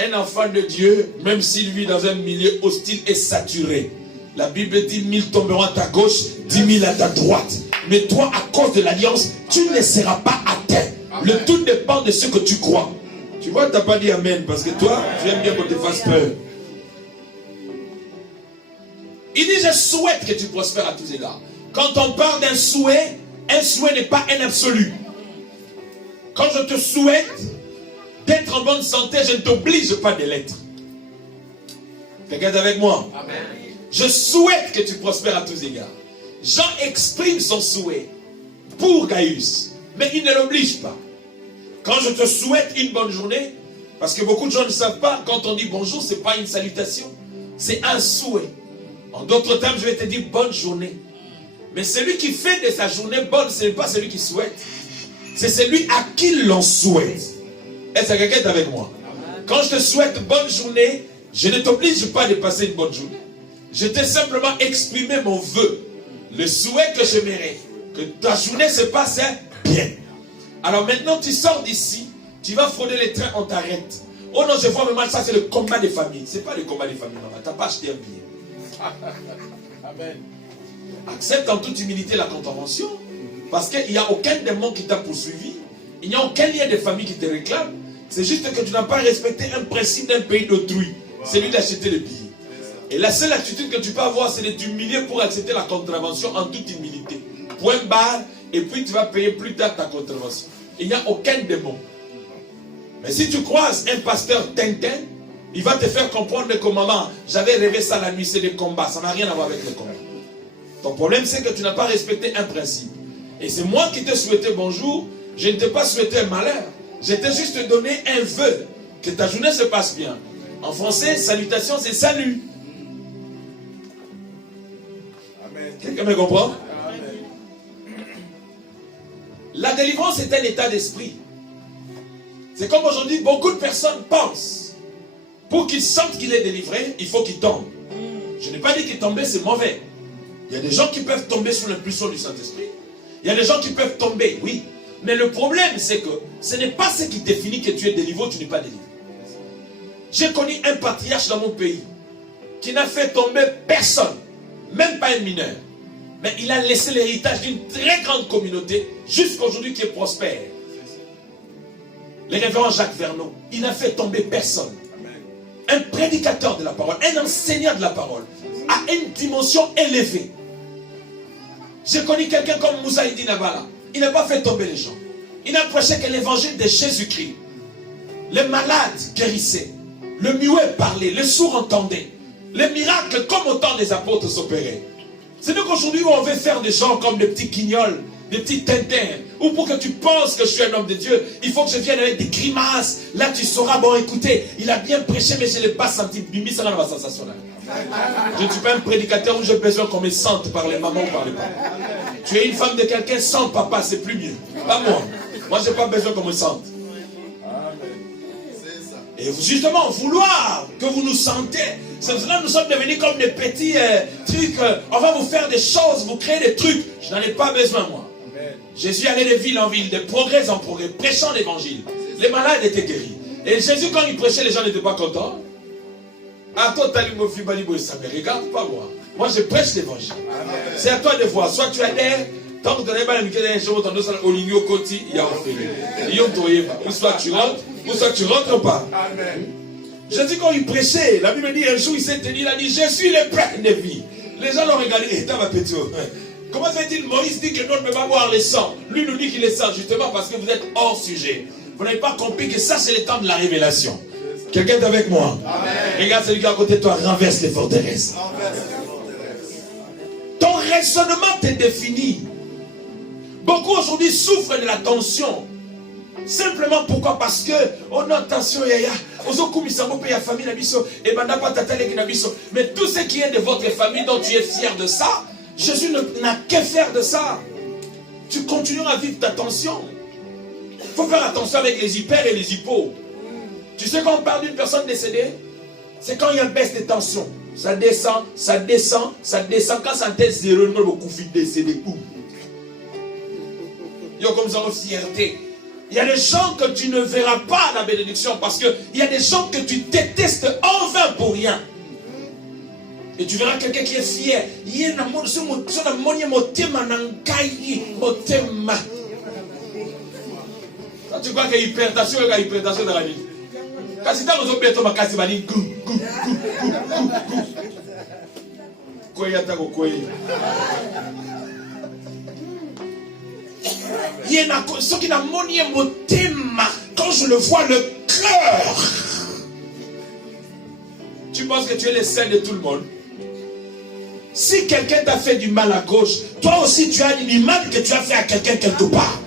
Un enfant de Dieu, même s'il vit dans un milieu hostile et saturé, la Bible dit 1000 tomberont à ta gauche, 10 000 à ta droite. Mais toi, à cause de l'alliance, tu ne seras pas atteint. Amen. Le tout dépend de ce que tu crois. Tu vois, tu n'as pas dit amen, parce que toi, tu aimes bien qu'on te fasse peur. Il dit, je souhaite que tu prospères à tous égards. Quand on parle d'un souhait n'est pas un absolu. Quand je te souhaite d'être en bonne santé, je ne t'oblige pas de l'être. Quelqu'un est avec moi? Amen. Je souhaite que tu prospères à tous égards. Jean exprime son souhait pour Gaius, mais il ne l'oblige pas. Quand je te souhaite une bonne journée, parce que beaucoup de gens ne savent pas, quand on dit bonjour, ce n'est pas une salutation, c'est un souhait. En d'autres termes, je vais te dire bonne journée. Mais celui qui fait de sa journée bonne, ce n'est pas celui qui souhaite. C'est celui à qui l'on souhaite. Est-ce que quelqu'un est avec moi? Quand je te souhaite bonne journée, je ne t'oblige pas de passer une bonne journée. Je t'ai simplement exprimé mon vœu, le souhait que j'aimerais, que ta journée se passe bien. Alors maintenant, tu sors d'ici, tu vas frauder les trains, on t'arrête. Oh non, je vois vraiment ça, c'est le combat des familles. Ce n'est pas le combat des familles, maman. Tu n'as pas acheté un billet. Amen. Accepte en toute humilité la contravention. Parce qu'il n'y a aucun démon qui t'a poursuivi. Il n'y a aucun lien de famille qui te réclame. C'est juste que tu n'as pas respecté un principe d'un pays d'autrui. C'est lui d'acheter le billet. Et la seule attitude que tu peux avoir, c'est de t'humilier pour accepter la contravention en toute humilité. Point barre, et puis tu vas payer plus tard ta contravention. Il n'y a aucun démon. Mais si tu croises un pasteur Tintin, il va te faire comprendre que maman, j'avais rêvé ça la nuit, c'est des combats. Ça n'a rien à voir avec les combats. Ton problème, c'est que tu n'as pas respecté un principe. Et c'est moi qui t'ai souhaité bonjour. Je ne t'ai pas souhaité malheur. Je t'ai juste donné un vœu. Que ta journée se passe bien. En français, salutation, c'est salut. Amen. Quelqu'un me comprend? Amen. La délivrance est un état d'esprit. C'est comme aujourd'hui, beaucoup de personnes pensent. Pour qu'ils sentent qu'il est délivré, il faut qu'il tombe. Je n'ai pas dit qu'il tombait, c'est mauvais. Il y a des gens qui peuvent tomber sous l'impulsion du Saint-Esprit. Il y a des gens qui peuvent tomber, oui. Mais le problème, c'est que ce n'est pas ce qui définit que tu es délivré ou tu n'es pas délivré. J'ai connu un patriarche dans mon pays qui n'a fait tomber personne, même pas un mineur. Mais il a laissé l'héritage d'une très grande communauté jusqu'à aujourd'hui qui est prospère. Le révérend Jacques Vernon, il n'a fait tomber personne. Un prédicateur de la parole, un enseignant de la parole, à une dimension élevée. J'ai connu quelqu'un comme Moussa Idi Nabala. Il n'a pas fait tomber les gens. Il n'a prêché que l'évangile de Jésus-Christ. Les malades guérissaient. Le muet parlait. Les sourds entendaient. Les miracles, comme au temps des apôtres, s'opéraient. C'est donc qu'aujourd'hui, on veut faire des gens comme des petits guignols, des petits tintins. Ou pour que tu penses que je suis un homme de Dieu, il faut que je vienne avec des grimaces. Là, tu sauras, bon, écoutez, il a bien prêché, mais je ne l'ai pas senti. Mimi, ça n'a pas sensationnel. Je ne suis pas un prédicateur où j'ai besoin qu'on me sente par les mamans ou par les papas. Tu es une femme de quelqu'un sans papa, c'est plus mieux. Pas moi. Moi, je n'ai pas besoin qu'on me sente. Et justement, vouloir que vous nous sentez, c'est pour cela que nous sommes devenus comme des petits trucs. On va vous faire des choses, vous créer des trucs. Je n'en ai pas besoin, moi. Jésus allait de ville en ville, de progrès en progrès, prêchant l'évangile. Les malades étaient guéris. Et Jésus, quand il prêchait, les gens n'étaient pas contents. À toi, regarde pas moi. Moi, je prêche l'évangile. C'est à toi de voir. Soit tu adhères, tant que tu n'as pas la chose, ou soit tu rentres, ou soit tu rentres pas. Jésus, quand il prêchait, la Bible dit un jour, il s'est tenu, il a dit, je suis le pain de vie. Les gens l'ont regardé, et t'as ma petite. Comment se fait-il? Moïse dit que l'on ne peut pas boire le sang. Lui nous dit qu'il est sang, justement parce que vous êtes hors sujet. Vous n'avez pas compris que ça, c'est le temps de la révélation. Quelqu'un est avec moi? Amen. Regarde celui qui est à côté de toi, renverse les forteresses. Ton raisonnement te définit. Beaucoup aujourd'hui souffrent de la tension. Simplement pourquoi? Parce que, oh non, attention, mais tout ce qui est de votre famille dont tu es fier de ça, Jésus n'a que faire de ça. Tu continueras à vivre ta tension. Il faut faire attention avec les hyper et les hypos. Tu sais quand on parle d'une personne décédée, c'est quand il y a une baisse de tension. Ça descend, ça descend, ça descend. Quand ça teste zéro, il y a beaucoup de décédés. Il y a comme ça une fierté. Il y a des gens que tu ne verras pas la bénédiction parce qu'il y a des gens que tu détestes en vain pour rien. Et tu verras quelqu'un qui est fier. Quand tu crois qu'il y a hypertension, il y a hypertension dans la vie. Quand tu as besoin de makasi, tu vas dire gou, gou, gou, gou, gou. Quand je le vois, le cœur. Tu penses que tu es le seul de tout le monde? Si quelqu'un t'a fait du mal à gauche, toi aussi tu as du mal que tu as fait à quelqu'un quelque part.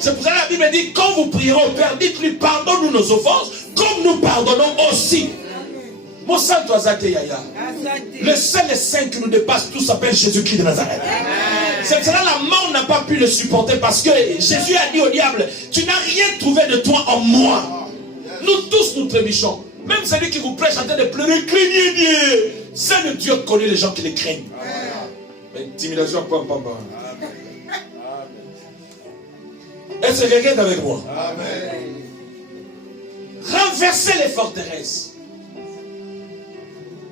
C'est pour ça que la Bible dit, quand vous prierez au Père, dites-lui, pardonne-nous nos offenses, comme nous pardonnons aussi. Mon sang, toi, Yaya. Le seul saint qui nous dépasse tout s'appelle Jésus-Christ de Nazareth. C'est pour ça que la mort n'a pas pu le supporter parce que Jésus a dit au diable, tu n'as rien trouvé de toi en moi. Nous tous nous trébuchons. Même celui qui vous prêche en train de pleurer, craignez Dieu. Seul Dieu connaît les gens qui les craignent. Intimidation, papa. Est-ce que quelqu'un est avec moi? Amen. Renverser les forteresses.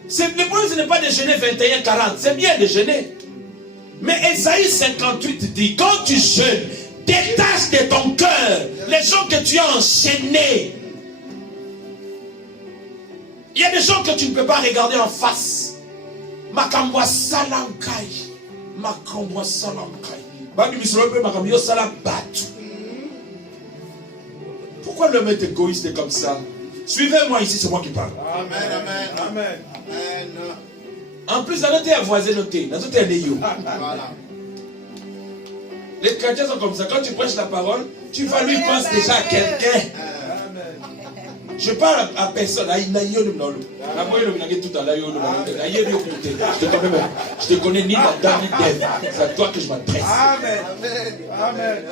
Le problème, ce n'est pas de jeûner 21-40. C'est bien de jeûner. Mais Ésaïe 58 dit, quand tu jeûnes, détache de ton cœur les gens que tu as enchaînés. Il y a des gens que tu ne peux pas regarder en face. Makambwa salamkai. Makambwa salamkai. Bani misolope makamyo salabatu. Pourquoi l'homme est égoïste comme ça? Suivez-moi ici, c'est moi qui parle. Amen, amen, amen, amen. En plus, la note est avoisée, notée. La note est néo. Voilà. Les chrétiens sont comme ça. Quand tu prêches la parole, tu vas lui penser déjà à quelqu'un. Je parle à personne. Je te connais ni Adam ni Dev. C'est à toi que je m'adresse. Amen. Amen.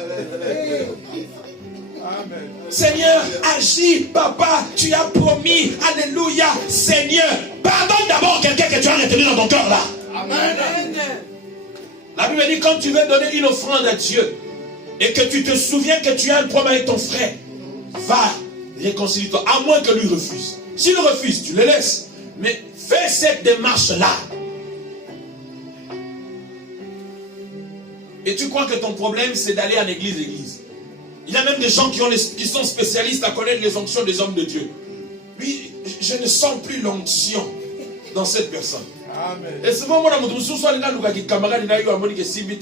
Amen. Seigneur, agis, papa, tu as promis, alléluia, Seigneur, pardonne d'abord quelqu'un que tu as retenu dans ton cœur là. Amen. La Bible dit, quand tu veux donner une offrande à Dieu, et que tu te souviens que tu as un problème avec ton frère, va, réconcilie-toi, à moins que lui refuse. S'il refuse, tu le laisses, mais fais cette démarche-là. Et tu crois que ton problème, c'est d'aller en église. Il y a même des gens qui sont spécialistes à connaître les onctions des hommes de Dieu. Lui, je ne sens plus l'onction dans cette personne. Amen. Et souvent, moi, je me suis dit, je camarade, je suis dit,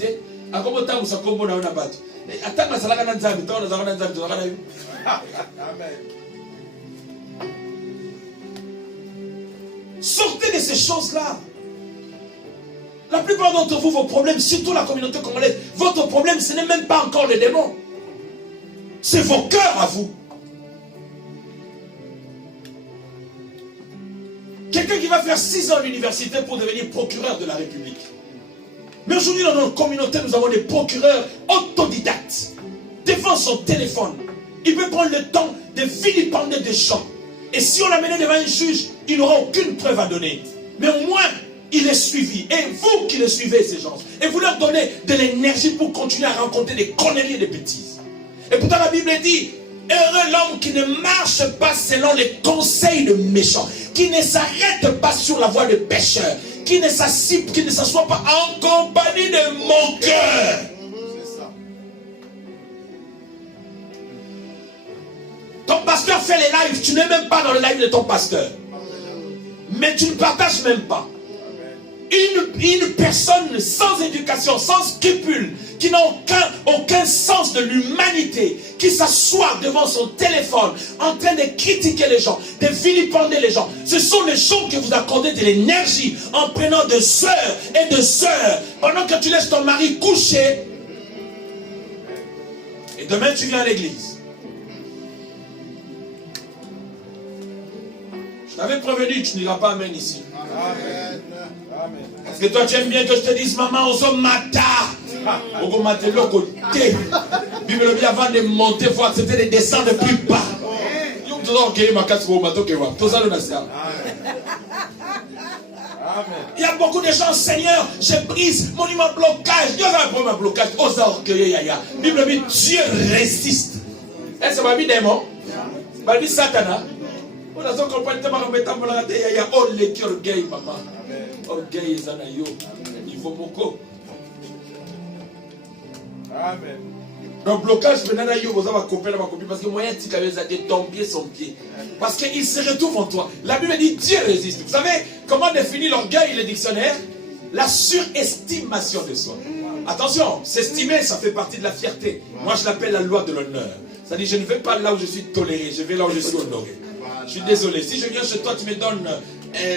sortez de ces choses-là. La plupart d'entre vous, vos problèmes, surtout la communauté congolaise, votre problème, ce n'est même pas encore les démons. C'est vos cœurs à vous. Quelqu'un qui va faire 6 ans à l'université pour devenir procureur de la République. Mais aujourd'hui, dans notre communauté, nous avons des procureurs autodidactes. Devant son téléphone, il peut prendre le temps de vilipender des gens. Et si on l'amenait devant un juge, il n'aura aucune preuve à donner. Mais au moins, il est suivi. Et vous qui le suivez, ces gens, et vous leur donnez de l'énergie pour continuer à rencontrer des conneries et des bêtises. Et pourtant la Bible dit, heureux l'homme qui ne marche pas selon les conseils de méchants, qui ne s'arrête pas sur la voie de pécheurs, qui ne s'assoit pas en compagnie de mon cœur. C'est ça. Ton pasteur fait les lives, tu n'es même pas dans le live de ton pasteur. Mais tu ne partages même pas. Une personne sans éducation, sans scrupule, qui n'a aucun sens de l'humanité, qui s'assoit devant son téléphone en train de critiquer les gens, de vilipender les gens. Ce sont les gens que vous accordez de l'énergie en prenant des heures et des heures pendant que tu laisses ton mari coucher. Et demain tu viens à l'église. Je t'avais prévenu, tu n'iras pas amen ici. Amen. Parce que toi tu aimes bien que je te dise maman ozo mata. Ogo mate loko te. Bible bien avant de monter, il faut accepter de descendre plus bas. Il y a beaucoup de gens, Seigneur, je brise mon blocage. Dieu va prendre un blocage. Aux orgueilleux, Bible dit Dieu résiste. Est-ce que c'est un démon? C'est Satan. On a son compagnon qui m'a dit oh, les orgueil, maman. Orgueil, Zanayo. Il faut beaucoup. Amen. Donc, blocage, maintenant, il faut couper ma copie parce que moyen de ton pied, son pied. Parce qu'il se retrouve en toi. La Bible dit Dieu résiste. Vous savez comment définir l'orgueil, le dictionnaire? La surestimation de soi. Attention, s'estimer, ça fait partie de la fierté. Moi, je l'appelle la loi de l'honneur. C'est-à-dire, je ne vais pas là où je suis toléré, je vais là où je suis honoré. Je suis désolé. Si je viens chez toi, tu me donnes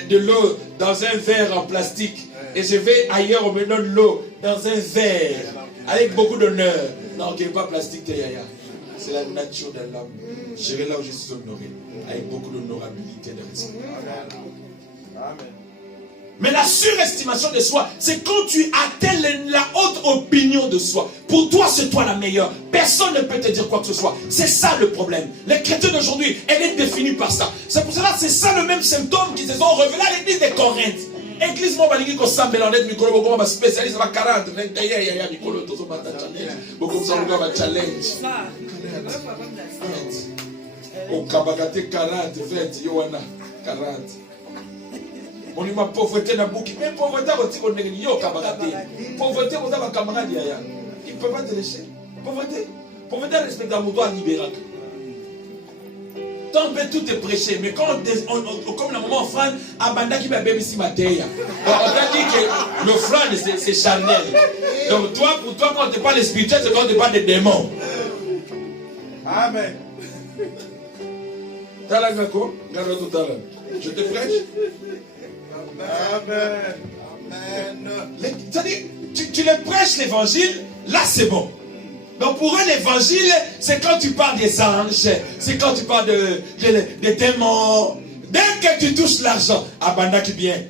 de l'eau dans un verre en plastique. Et je vais ailleurs, on me donne l'eau dans un verre avec beaucoup d'honneur. Non, qui n'est pas plastique, c'est la nature de l'homme. Je vais là où je suis honoré, avec beaucoup d'honorabilité et de respect. Amen. Mais la surestimation de soi, c'est quand tu atteins la haute opinion de soi. Pour toi, c'est toi la meilleure. Personne ne peut te dire quoi que ce soit. C'est ça le problème. Les chrétiens d'aujourd'hui, elle est définie par ça. C'est pour cela, c'est ça le même symptôme qui se sont révélés à l'église de Corinthe. Église mo balingi ko sambela net mikolo boko ba spécialiste ba 40 21 ya mikolo tozo ba challenge. Boko ça ba challenge. Au kabagate 40 20 yo wana 40. On lui m'a pauvreté na bouki, mais pauvreté ko tiko ndenge yo kabagate. Pauvreté ko za ba camarade ya. Il peut pas te laisser. Pauvreté respecte à moto libéral. Tant que tout est prêché, mais quand comme la maman offrande, abanda qui va béber si matéria. On t'a dit que l'offrande c'est charnel. Donc toi, pour toi, quand on te parle de spirituel, c'est quand on te parle de démons. Amen. Je te prêche. Amen. C'est-à-dire, tu les prêches l'évangile, là c'est bon. Donc pour eux, l'évangile, c'est quand tu parles des anges, c'est quand tu parles des démons. Dès que tu touches l'argent, abanda qui vient.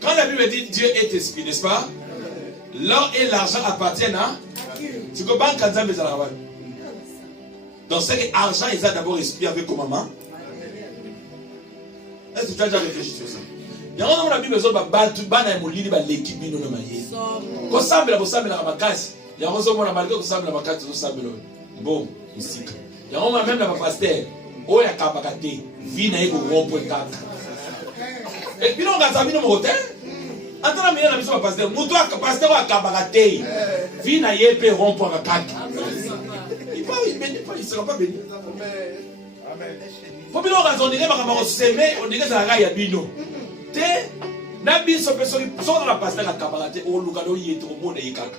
Quand la Bible dit Dieu est esprit, n'est-ce pas? L'or et l'argent appartiennent à. Tu comprends quand ça veut. Donc c'est que l'argent, ils ont d'abord esprit avec comme maman. Est-ce que tu as déjà réfléchi sur ça? Il y a un Bible qui l'équipe il y a bon, ici. Il y a même la pasteur. Oh, il y a Kabakate. Vina et rompo et kaka. Et puis, on a un hôtel. Attends, mais il y a un pasteur. Moutoua, pasteur à Kabakate. Vina et rompo et kaka. Il ne sera pas béni. Amen. Faut bien raisonner, on s'aimer, on dirait que ça a bino. Na biso personne sont la pasteur à Kabakate. Oh, Lugano y est trop bon et kaka.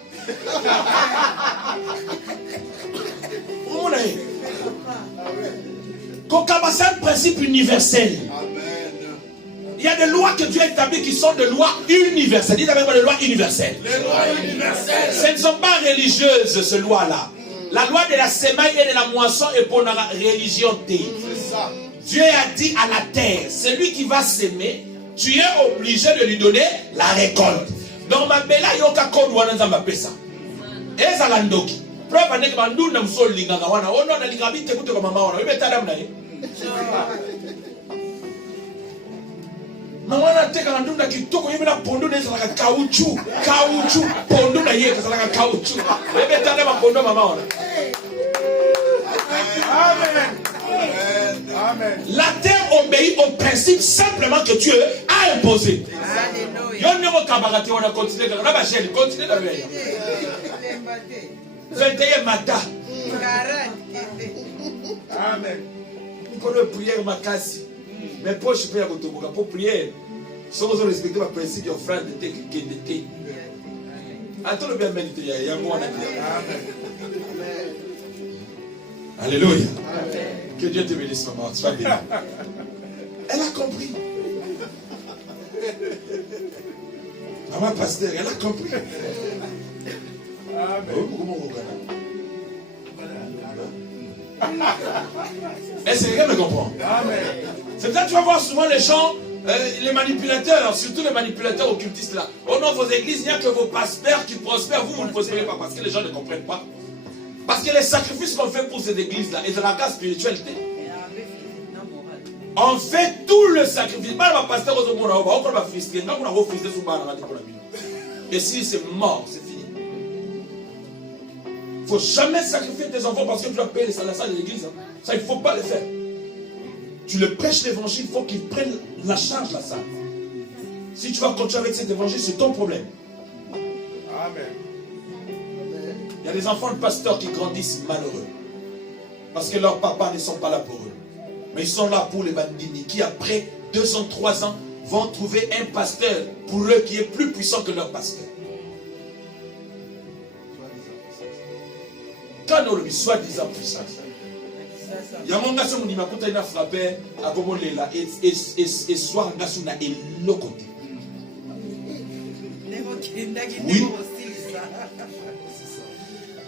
C'est un principe universel. Il y a des lois que Dieu a établies qui sont des lois universelles. Dites avec moi des lois universelles. Ce ne sont pas religieuses, ces lois-là. La loi de la semaille et de la moisson est pour la religion. Dieu a dit à la terre, celui qui va s'aimer, tu es obligé de lui donner la récolte. Donc ma belle a yoka kodwa na pesa. Eza landoki. Preuve n'est que bandu na msoli linganga wana. Ono na lingabite kutoka mama wana. Wewe tadamu na yeye. Mama na teka bandu na kitoko yeye na pondo na sala kauchu pondo na yeye sala kauchu. Wewe tadamu pondo mama wana. Amen. Amen. La terre obéit au principe simplement que Dieu a imposé. Alléluia. On a continué de la chaîne, continuez de la 21 matin. Amen. Pour la prière, ma casse. Mais pour je prie pour prier, si vous respectez le principe de l'offrande de thé. Attends bien méditer. Il y a un mot à dire. Alléluia. Que Dieu te bénisse, maman. Tu vas bien. Elle a compris. Maman pasteur, elle a compris. Est-ce que quelqu'un me comprend? C'est pour ça que tu vas voir souvent les gens, les manipulateurs, surtout les manipulateurs occultistes là. Au nom de vos églises, il n'y a que vos pasteurs qui prospèrent. Vous ne prospérez pas parce que les gens ne comprennent pas. Parce que les sacrifices qu'on fait pour ces églises-là, et de la grâce spiritualité. On fait tout le sacrifice. Et si c'est mort, c'est fini. Il ne faut jamais sacrifier tes enfants parce que tu dois payer les salaires de l'église. Ça, il ne faut pas le faire. Tu le prêches l'évangile, il faut qu'ils prennent la charge de la salle. Si tu vas continuer avec cet évangile, c'est ton problème. Amen. Il y a des enfants de pasteurs qui grandissent malheureux. Parce que leurs papas ne sont pas là pour eux. Mais ils sont là pour les bandini qui après 203 ans vont trouver un pasteur pour eux qui est plus puissant que leur pasteur. Quand on le dit, soi-disant puissant. Il y a mon gars qui m'a dit qu'il a frappé à Gomolela et soir un gars qui a l'autre côté. Oui.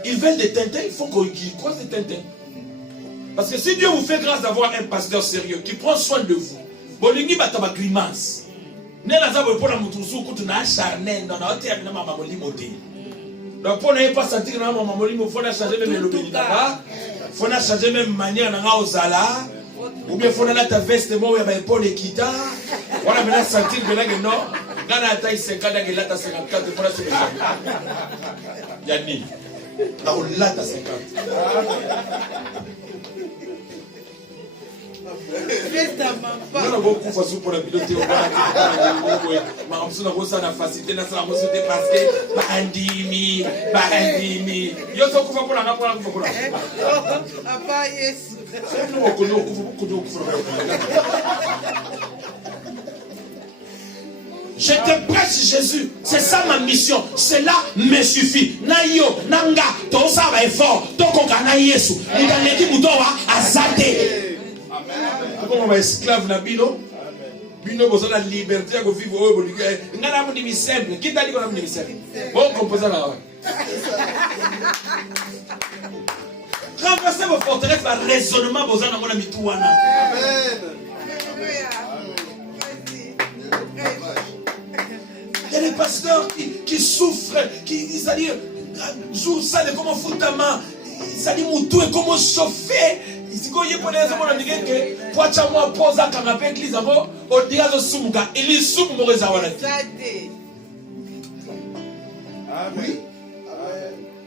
Ils veulent des tintins, il faut qu'ils croisent des tintins. Parce que si Dieu vous fait grâce d'avoir un pasteur sérieux qui prend soin de vous, bolingi bataba grimace. Nela zabo pour la mutusu kutuna charnel dans la terre na mama molimote. Donc pour ne pas sentir na mama molimo faut na changer même le béni là-bas. Faut na changer même manière na ozala. Ou bien faut ta veste moi ya épaule kita. Voilà maintenant sentir que là que non. Gana taille 50 là que là ta 54 pour la sur. Yani. Là on là ta 50. Non beaucoup façon pour la piloter au bas. Ma option na ça na facilité na ça mo se dépasser. Bandimi. Yo so kufa pour la pour la pour la. Papa Yesu. Je te prêche Jésus, c'est ça ma mission, cela me suffit. Nayo, nanga, to ça va effort, to konga na Yesu. Ni dans l'équipe mutowa azate. Amen. Comme on va esclave na bino. Bino bozo la liberté ko vivre o boliga. Ngana mo ni simple, qui t'a dit qu'on a ni simple. Bon composant là. Renversez vos forteresses par raisonnement besoin dans mon ami Touana. Amen. Il y a des pasteurs qui souffrent, qui c'est-à-dire, jour ça de comment foutre ta main, c'est-à-dire moutou et comment chauffer. Ici quand il y a des gens qui disent que pour que moi pose à canapé l'église avant, au dia de sumuga, il est soum mo rezawana. Oui.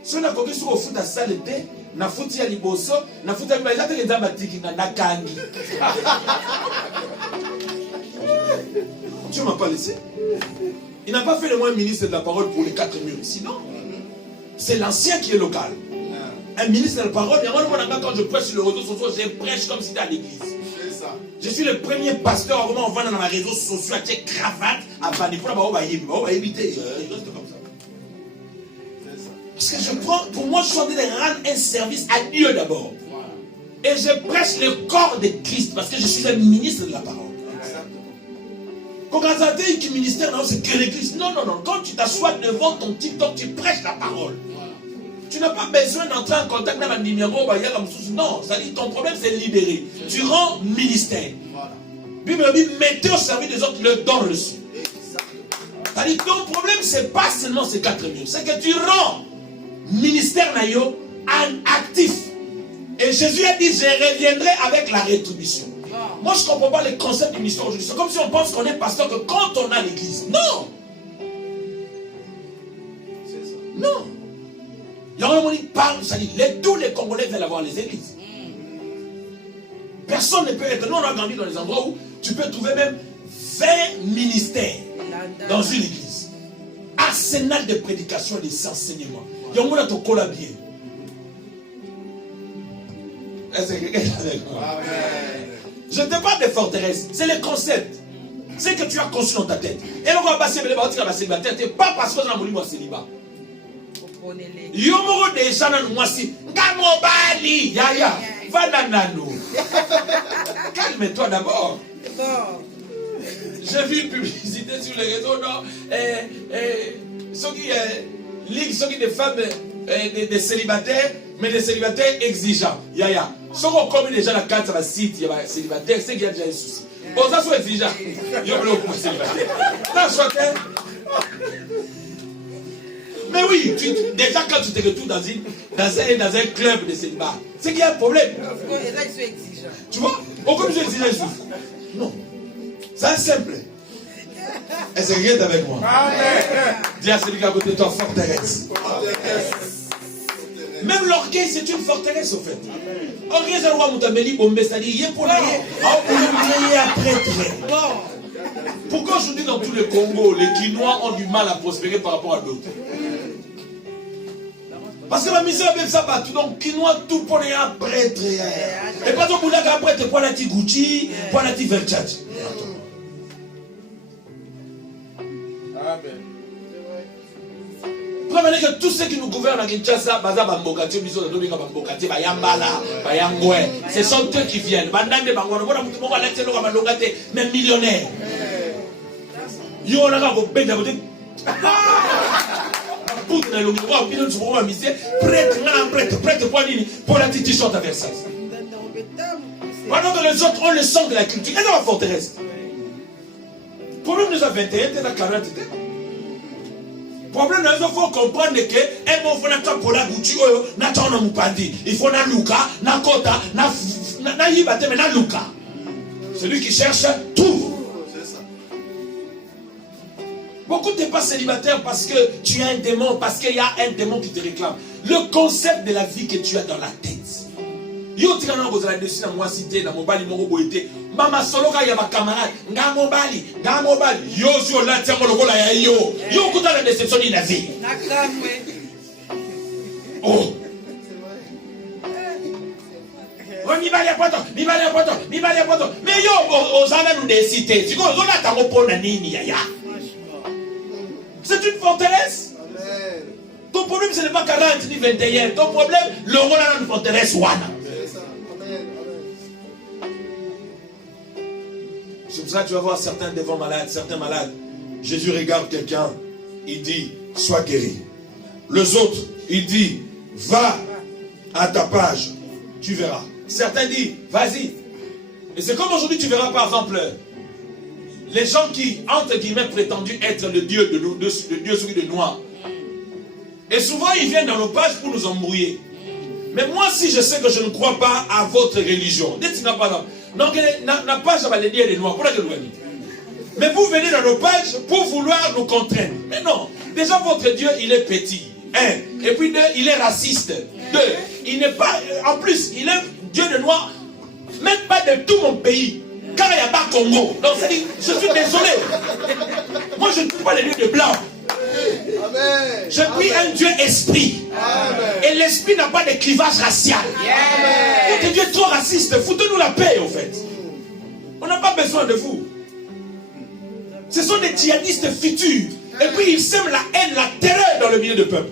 Si on a compris sur le foot à salle de na foot ya liboso, na foot ya milita que dans matiki na kangi. Tu m'as pas laissé. Il n'a pas fait le moins ministre de la parole pour les 4 murs. Sinon, c'est l'ancien qui est local. Un ministre de la parole, quand je prêche sur les réseaux sociaux, je prêche comme si c'était à l'église. Je suis le premier pasteur, vraiment, on va dans les réseaux sociaux, avec cravate, à Vanipura, on va éviter. Il reste comme ça. Parce que je prends, pour moi, je suis en train de rendre un service à Dieu d'abord. Et je prêche le corps de Christ, parce que je suis un ministre de la parole. Quand tu as un ministère, c'est que l'église. Non. Quand tu t'assois devant ton TikTok, tu prêches la parole. Tu n'as pas besoin d'entrer en contact avec un numéro. Non, c'est-à-dire ton problème, c'est libéré. Tu rends ministère. Bible dit, mettez au service des autres le don reçu. C'est-à-dire ton problème, c'est pas seulement ces 4 murs. C'est que tu rends ministère naïo actif. Et Jésus a dit, je reviendrai avec la rétribution. Moi, je ne comprends pas les concepts du ministère aujourd'hui. C'est comme si on pense qu'on est pasteur que quand on a l'église. Non. Non. Il y a un moment qui parle, ça dit, tous les Congolais veulent avoir les églises. Personne ne peut être. Nous, on a grandi dans les endroits où tu peux trouver même 20 ministères dans une église. Arsenal de prédication et d'enseignement. Il y a un monde qui te colle bien. Est-ce que quelqu'un est avec moi? Je ne te parle des forteresses, c'est le concept. C'est que tu as conçu dans ta tête. Et là, on va passer le célibataire. Ce n'est pas parce que tu as mon célibat. Yomoro déjà dans moi si. Ngamobali. Yaya. Va dans nano. Calme-toi d'abord. J'ai vu une publicité sur les réseaux. Ceux qui ligue, ceux qui des femmes des célibataires, mais des célibataires exigeants. Yaya. Ceux qui ont commis déjà la carte sur le site, il y a des célibataires, c'est qu'il y a déjà un souci. Aux gens sont exigeants. Il y a beaucoup de célibataires. Mais oui, déjà quand tu te retrouves dans un club de célibat, c'est qu'il y a un problème. Et là, ils sont exigeants. Tu vois? Aucun sont exigeants, ils souffrent. Non. C'est simple. Est-ce que quelqu'un est avec moi? Dis à celui qui est à côté de toi, forteresse. Même l'orgueil, c'est une forteresse, au fait. Orgueil, c'est le roi Moutameli, Bombe, c'est-à-dire, il est pour la Pourquoi aujourd'hui, dans tout le Congo, les Quinois ont du mal à prospérer par rapport à d'autres? Parce que la misère, même ça partout. Donc, Quinois, tout pour les prêtre. Et pas ton boulot qu'un prêtre, pour la petite Gucci, pour la petite Versace. Amen. Prenez que tous ceux qui nous gouvernent à Kinshasa, ce sont eux qui viennent. Même millionnaires. Ils ont la prêtre pour la petite t-shirt à Versailles. Pendant que les autres ont le sang de la culture. Et dans la forteresse. Problème nous a 21, t'es à 40. Problème nous a faut comprendre que un bon fondateur pour la Gucci, il faut na Luka, na Kota, na Yibate, mais na Luka. Celui qui cherche, trouve. Beaucoup n'es pas célibataire parce que tu as un démon, parce qu'il y a un démon qui te réclame. Le concept de la vie que tu as dans la tête. Yo tika na bozala dessus na moi cité na mobali moko boité. Mama soloka ya ba camarade, nga mobali. Yo sur la tiamo lokola ya yo. Yo kuta la déception ni na vie. Na kramwe. Oh. Mibali ya poto. Mais yo ozana nous déciter. Tu connais la tango pona nini ya. C'est une forteresse. Amen. Ton problème ce n'est pas 40 ni 21. Ton problème, le rôle dans une forteresse wana. C'est pour ça que tu vas voir certains devant malades, certains malades. Jésus regarde quelqu'un, il dit, sois guéri. Les autres, il dit, va à ta page, tu verras. Certains disent, vas-y. Et c'est comme aujourd'hui, tu verras par exemple, les gens qui, entre guillemets, prétendus être le Dieu de Dieu celui de noir. Et souvent, ils viennent dans nos pages pour nous embrouiller. Mais moi, si je sais que je ne crois pas à votre religion, dites-moi pas non. Donc, la page va les dire les noirs. Mais vous venez dans nos pages pour vouloir nous contraindre. Mais non. Déjà, votre Dieu, il est petit. Un. Et puis deux, il est raciste. Deux. Il n'est pas. En plus, il est Dieu de noir. Même pas de tout mon pays. Car il n'y a pas Congo. Donc, c'est-à-dire, je suis désolé. Moi, je ne prie pas les dieux de blanc. Amen. Je prie un Dieu esprit. Amen. Et l'esprit n'a pas de clivage racial. Votre Dieu est trop raciste. Foutez-nous la paix, en fait. On n'a pas besoin de vous. Ce sont des djihadistes futurs. Et puis, ils sèment la haine, la terreur dans le milieu du peuple.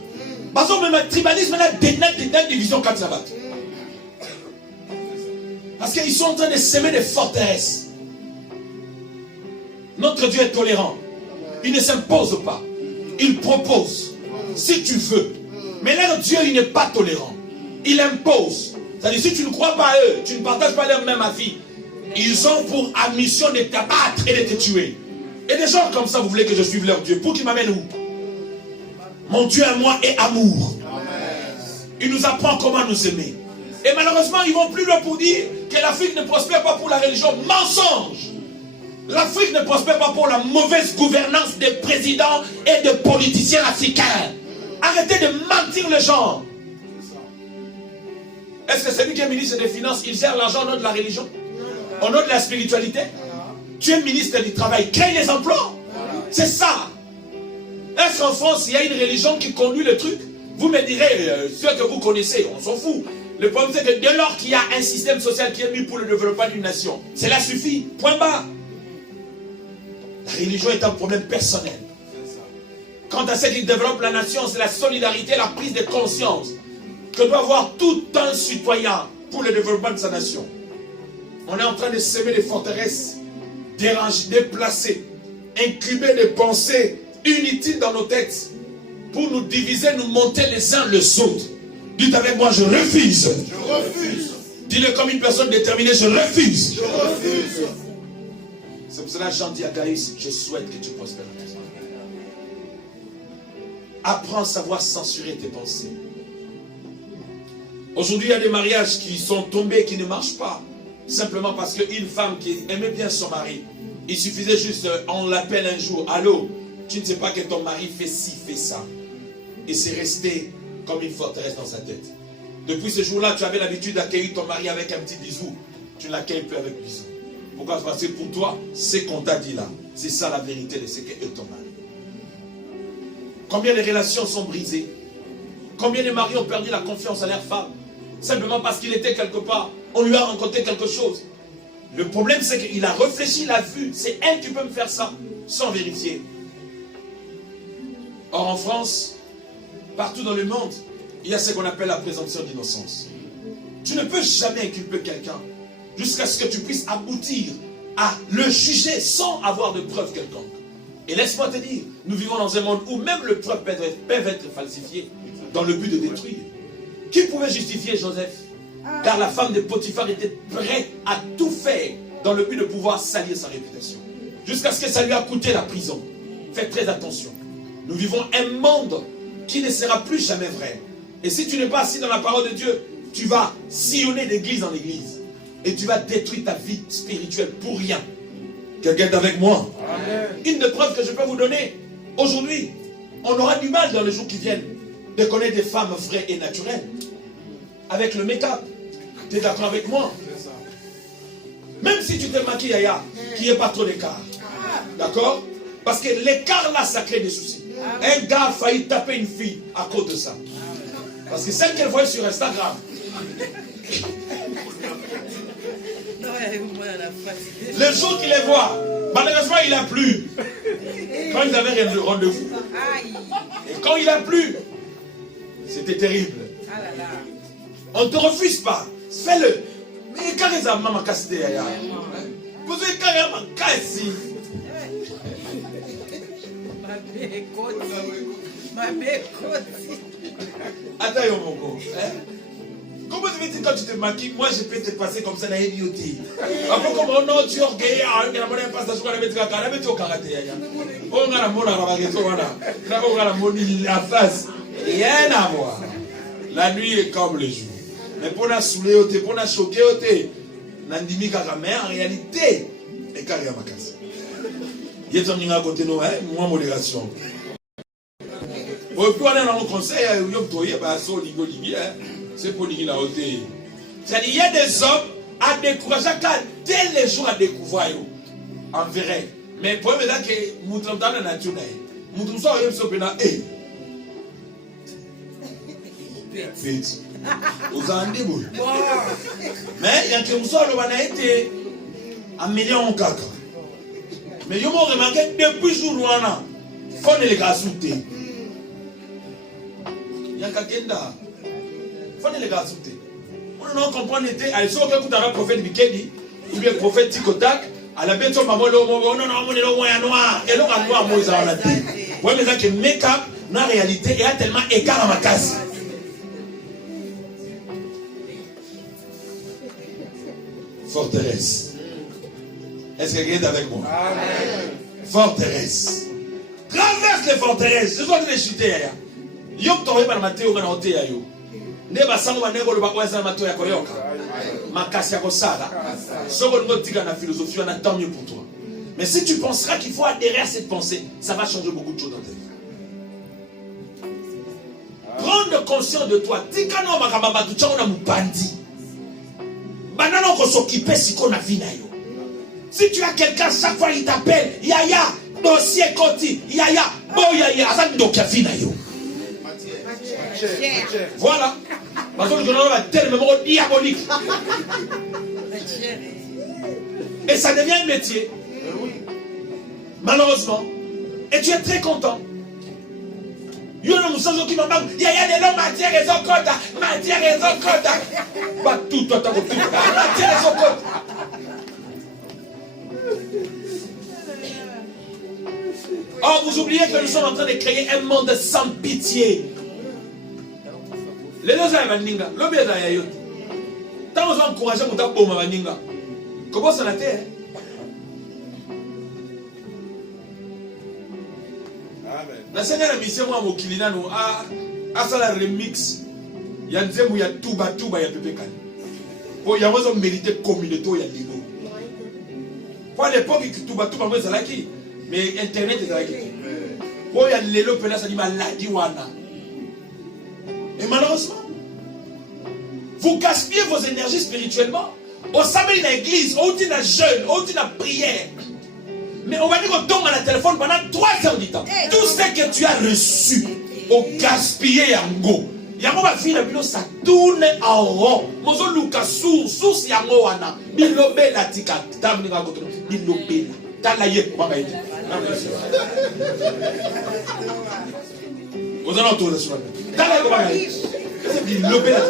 Par exemple, même un tribalisme, une division 4 sabbats. Parce qu'ils sont en train de s'aimer des forteresses. Notre Dieu est tolérant. Il ne s'impose pas. Il propose. Si tu veux. Mais leur Dieu, il n'est pas tolérant. Il impose. C'est-à-dire, si tu ne crois pas à eux, tu ne partages pas leur même avis, ils ont pour mission de t'abattre et de te tuer. Et des gens comme ça, vous voulez que je suive leur Dieu. Pour qu'ils m'amènent où? Mon Dieu à moi est amour. Il nous apprend comment nous aimer. Et malheureusement, ils vont plus loin pour dire que l'Afrique ne prospère pas pour la religion. Mensonge! L'Afrique ne prospère pas pour la mauvaise gouvernance des présidents et de politiciens africains. Arrêtez de mentir les gens. Est-ce que celui qui est ministre des Finances, il gère l'argent au nom de la religion? Au nom de la spiritualité? Tu es ministre du Travail, crée les emplois. C'est ça. Est-ce qu'en France, il y a une religion qui conduit le truc? Vous me direz, ceux que vous connaissez, on s'en fout. Le problème, c'est que dès lors qu'il y a un système social qui est mis pour le développement d'une nation, cela suffit. Point barre. La religion est un problème personnel. Quant à ce qui développe la nation, c'est la solidarité, la prise de conscience que doit avoir tout un citoyen pour le développement de sa nation. On est en train de s'aimer des forteresses, déranger, déplacer, incuber des pensées inutiles dans nos têtes pour nous diviser, nous monter les uns les autres. Dites avec moi, je refuse. Je refuse. Dis-le comme une personne déterminée, je refuse. Je refuse. C'est pour cela que Jean dit à Gaïs, je souhaite que tu prospères. Apprends à savoir censurer tes pensées. Aujourd'hui, il y a des mariages qui sont tombés, qui ne marchent pas. Simplement parce qu'une femme qui aimait bien son mari, il suffisait juste, on l'appelle un jour, allô, tu ne sais pas que ton mari fait ci, fait ça. Et c'est resté comme une forteresse dans sa tête. Depuis ce jour-là, tu avais l'habitude d'accueillir ton mari avec un petit bisou. Tu ne l'accueilles plus avec bisou. Pourquoi? Parce que pour toi, c'est qu'on t'a dit là. C'est ça la vérité de ce qu'est ton mari. Combien de relations sont brisées? Combien de maris ont perdu la confiance à leur femme? Simplement parce qu'il était quelque part. On lui a rencontré quelque chose. Le problème, c'est qu'il a réfléchi, il a vu. C'est elle qui peut me faire ça, sans vérifier. Or, en France, partout dans le monde, il y a ce qu'on appelle la présomption d'innocence. Tu ne peux jamais inculper quelqu'un jusqu'à ce que tu puisses aboutir à le juger sans avoir de preuves quelconques. Et laisse-moi te dire, nous vivons dans un monde où même les preuves peuvent être falsifiées dans le but de détruire. Qui pouvait justifier Joseph? Car la femme de Potiphar était prête à tout faire dans le but de pouvoir salir sa réputation. Jusqu'à ce que ça lui a coûté la prison. Faites très attention. Nous vivons un monde qui ne sera plus jamais vrai. Et si tu n'es pas assis dans la parole de Dieu, tu vas sillonner d'église en église. et tu vas détruire ta vie spirituelle pour rien. Quelqu'un est avec moi? Amen. Une des preuves que je peux vous donner, aujourd'hui, on aura du mal dans les jours qui viennent de connaître des femmes vraies et naturelles. Avec le make-up. Tu es d'accord avec moi? Même si tu te maquilles, Yaya, qu'il n'y ait pas trop d'écart. D'accord? Parce que l'écart là, ça crée des soucis. Un gars a failli taper une fille à cause de ça. Parce que celle qu'elle voyait sur Instagram. Le jour qu'il les voit, malheureusement il a plu. Quand ils avaient un rendez-vous. Et quand il a plu, c'était terrible. On ne te refuse pas. Fais-le. Mais quand ils ont maman cassé, vous avez carrément cassé. Attends, mon go. Comment tu veux dire quand tu te maquilles, moi je peux te passer comme ça dans les beauté. Après comme on a tu orgueil, on a mon impasse sur la mettre à la mettre au karaté. On a la mona à la baguette, on a la moni la face. Rien à voir. La nuit est comme le jour. Mais pour la saouler, pour la choquer, Nandimi Karamé, en réalité, et carré à ma casse. Il y a un côté nous, moi modération. Pour aller dans mon conseil, c'est pour dire la hauteur. C'est-à-dire, il y a des hommes à décourager dès les jours à découvrir. En vrai. Mais pour me dire que nous sommes dans la nature, nous sommes dans la nature. Aux Andébou. Mais il y a que nous sommes été un million en caca. Mais je m'en remarqué depuis jour où on a fait les gars soutés. Il y a quelqu'un faut les gars soutés. On ne comprend pas. Elle soit que tu as un prophète Mikedi ou bien prophète Tikotak. À la bête, on m'a dit non, noir. Et l'on a noir, moi, ils ont la tête. Oui, mais là, que make-up, dans la réalité, il y a tellement écart à ma casse. Forteresse. Est-ce que quelqu'un est avec moi? Amen. Forteresse. Traverse les forteresses. Je dois te les chuter. Yop t'aurais pas maté au ganoté à yo. Neba sango manego le bakwa sana mato ya koyoka. Makasi ya kosala. Soko ngo tika na philosophie on a tant mieux pour toi. Mais si tu penseras qu'il faut adhérer à cette pensée, ça va changer beaucoup de choses dans ta vie. Prendre conscience de toi. Tika no makababa tu chana mupandi. Banana on s'occuper si qu'on a vu na yo. Si tu as quelqu'un, chaque fois il t'appelle, Yaya, dossier Koti, Yaya, bon Yaya, ça me doit vu na yo. Voilà. Parce que je n'en ai tellement diabolique. Et ça devient un métier. Malheureusement. Et tu es très content. Il y a des matières et son compte. Matière et son compte. Pas tout, toi, t'as tout. Matière et son compte. Or, vous oubliez que nous sommes en train de créer un monde sans pitié. Les deux sont Vandinga. L'objet est à Yayot. Tant vous encouragez pour ta bombe à Vandinga. Comment ça l'a fait? La Seigneur a mis ce mois au Kilina à ça la remix. Il y a des gens où il y a tout bas, il y a Pépé Kali. Il y a des mérité communauté, il y a des gens. Pour l'époque, tout bas, moi, c'est là qui. Mais Internet est là qui. Il y a des gens qui ça dit maladie. Et malheureusement, vous gaspillez vos énergies spirituellement. Au samedi dans l'église, au dit dans jeûne, au dit dans prière. Mais on va dire qu'on tombe à la téléphone pendant 3 heures du temps. Tout ce que tu as reçu, au gaspillé yango. Yango va finir le ça tourne en rond. Mozo luka source yango wana. Bilobe la tika. Tamni ga goto. Bilobe la. Tala ye ko ba yidi. Vous allez entendre ça. Tala ko ba yidi. Bilobe la.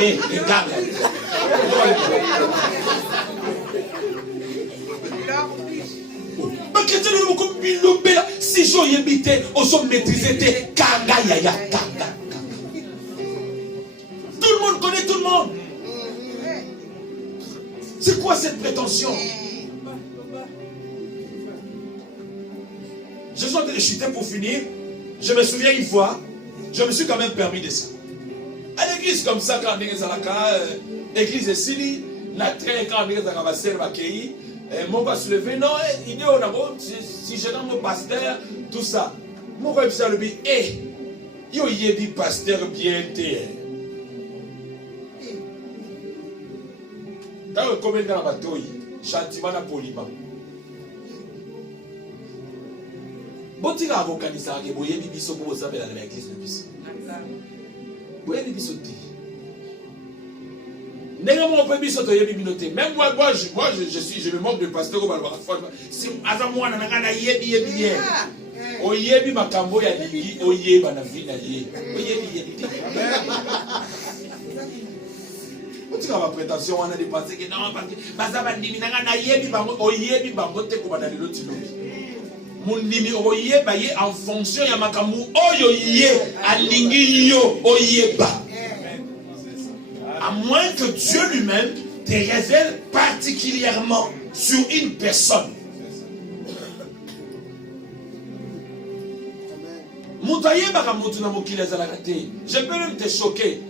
Eh, regarde. Si je y on se maîtrisait, Kanga Yaya Kanga. Tout le monde connaît tout le monde. C'est quoi cette prétention? Je suis en train de chuter pour finir. Je me souviens une fois, je me suis quand même permis de ça. À l'église comme ça, quand on est à l'église de Sili, La traîne quand on a va servir à Kéi, mon va se lever, non, il dit, on a bon, si je donne mon pasteur, tout ça. Mon va se lever, yo yebi pasteur bien té. Dans le commun de la bataille, chantiment na poliment. Botika avokanisa ke boyebi biso ko bosabela na église de biso. Boyebi biso té. Même moi, je me moque de pasteur au Balbara. C'est avant moi, on a yebi. O yebi makambo ya ligi, o yeba na vie na ye. O yebi. On dit ma prétention, on a dépassé que non, parce que bazaba ndimi na yebi bango, o yebi bango te ko bana lelo tilo. Mon ndimi o yeba ye en fonction ya makambo oyo ye alingi yo o yeba. À moins que Dieu lui-même te révèle particulièrement sur une personne. Je peux même te choquer.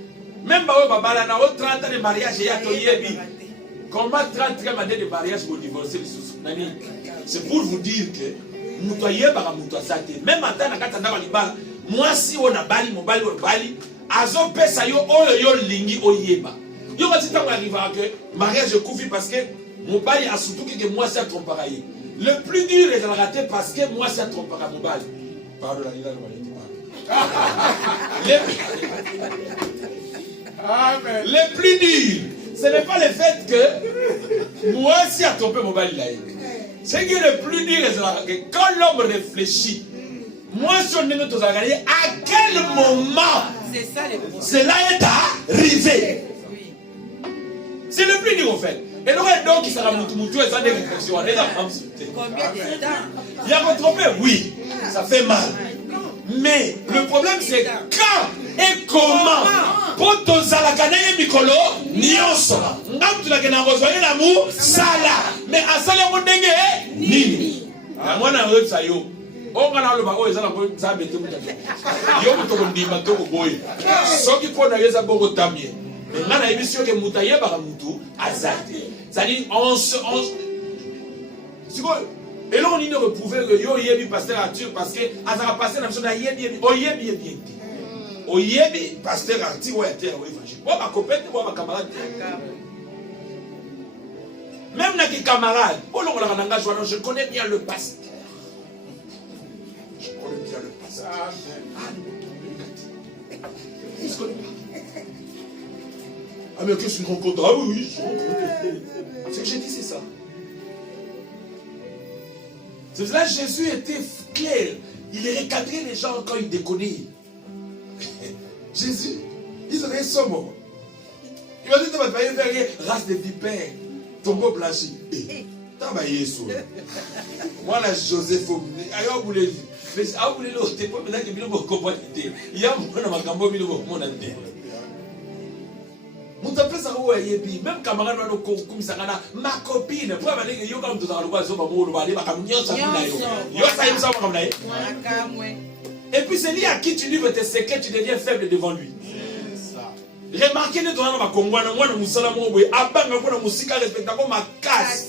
Même si tu as 30 ans de mariage, comment 30 ans de mariage pour divorcer? C'est pour vous dire que même en temps moi si on a bali, azo pesa yo oyo yo lingi oyeba. Yo va tita arriva que mariage couvi parce que mon bali a surtout que moi c'est tromparaye. Le plus dur est de la rater parce que moi c'est tromparaye mon bali. Parole la Amen. Le plus dur, ce n'est pas le fait que moi si a trompé mon bali là. C'est que le plus dur est que quand l'homme réfléchit, moi si on est notre à quel moment cela est arrivé. C'est le plus dur en fait. Et donc il sera moutou et ça des réflexions. Combien de temps? Il y a retrompé, oui, ça fait mal. Mais le problème c'est quand et comment. Pour ton salakane mikolo, nyonso. Ngam tu n'as rejoindre l'amour, sala. Mais à sala mon dengue, nini. Moi na rep sa yo. On a le bateau, ils ont ça bête tout. Yo muto ndima to boy. Soki po na yeza boko tamie. Mais ngana émission que mutaye ba mutu azate. C'est-à-dire on et là on y ne reprouver que yo yebi pasteur Arthur parce que azara passer na mission yebi yebi. O yebi pasteur Arthur ou était au évangile. Moi ma copine, moi ma camarade. Même na ki camarade, je connais bien le pasteur. Je connais bien le pasteur. Il se connaît pas. Ah mais qu'est-ce que tu rencontres? Ah oui, je rencontre. Ce que j'ai dit c'est ça. C'est là Jésus était clair. Il recadrait les gens quand ils déconnaient. Jésus, ils avaient son mot. Il m'a dit tu vas pas faire race de vipères, tombeau blanchi. T'as baillé sur. Moi là Joseph, ailleurs vous voulez. Mais ah vous voulez l'autre, t'es pas maintenant que vous ne comprenez pas. Il y a mon magambo, il mon ante. Même camarade comme ça, ma copine, pour aller que yo comme tout dans le bois, et puis c'est lui à qui tu livres tes secrets, tu deviens faible devant lui. Remarquez les gens dans Congo, moi nous sommes abanga pour la musique respectable ma casse.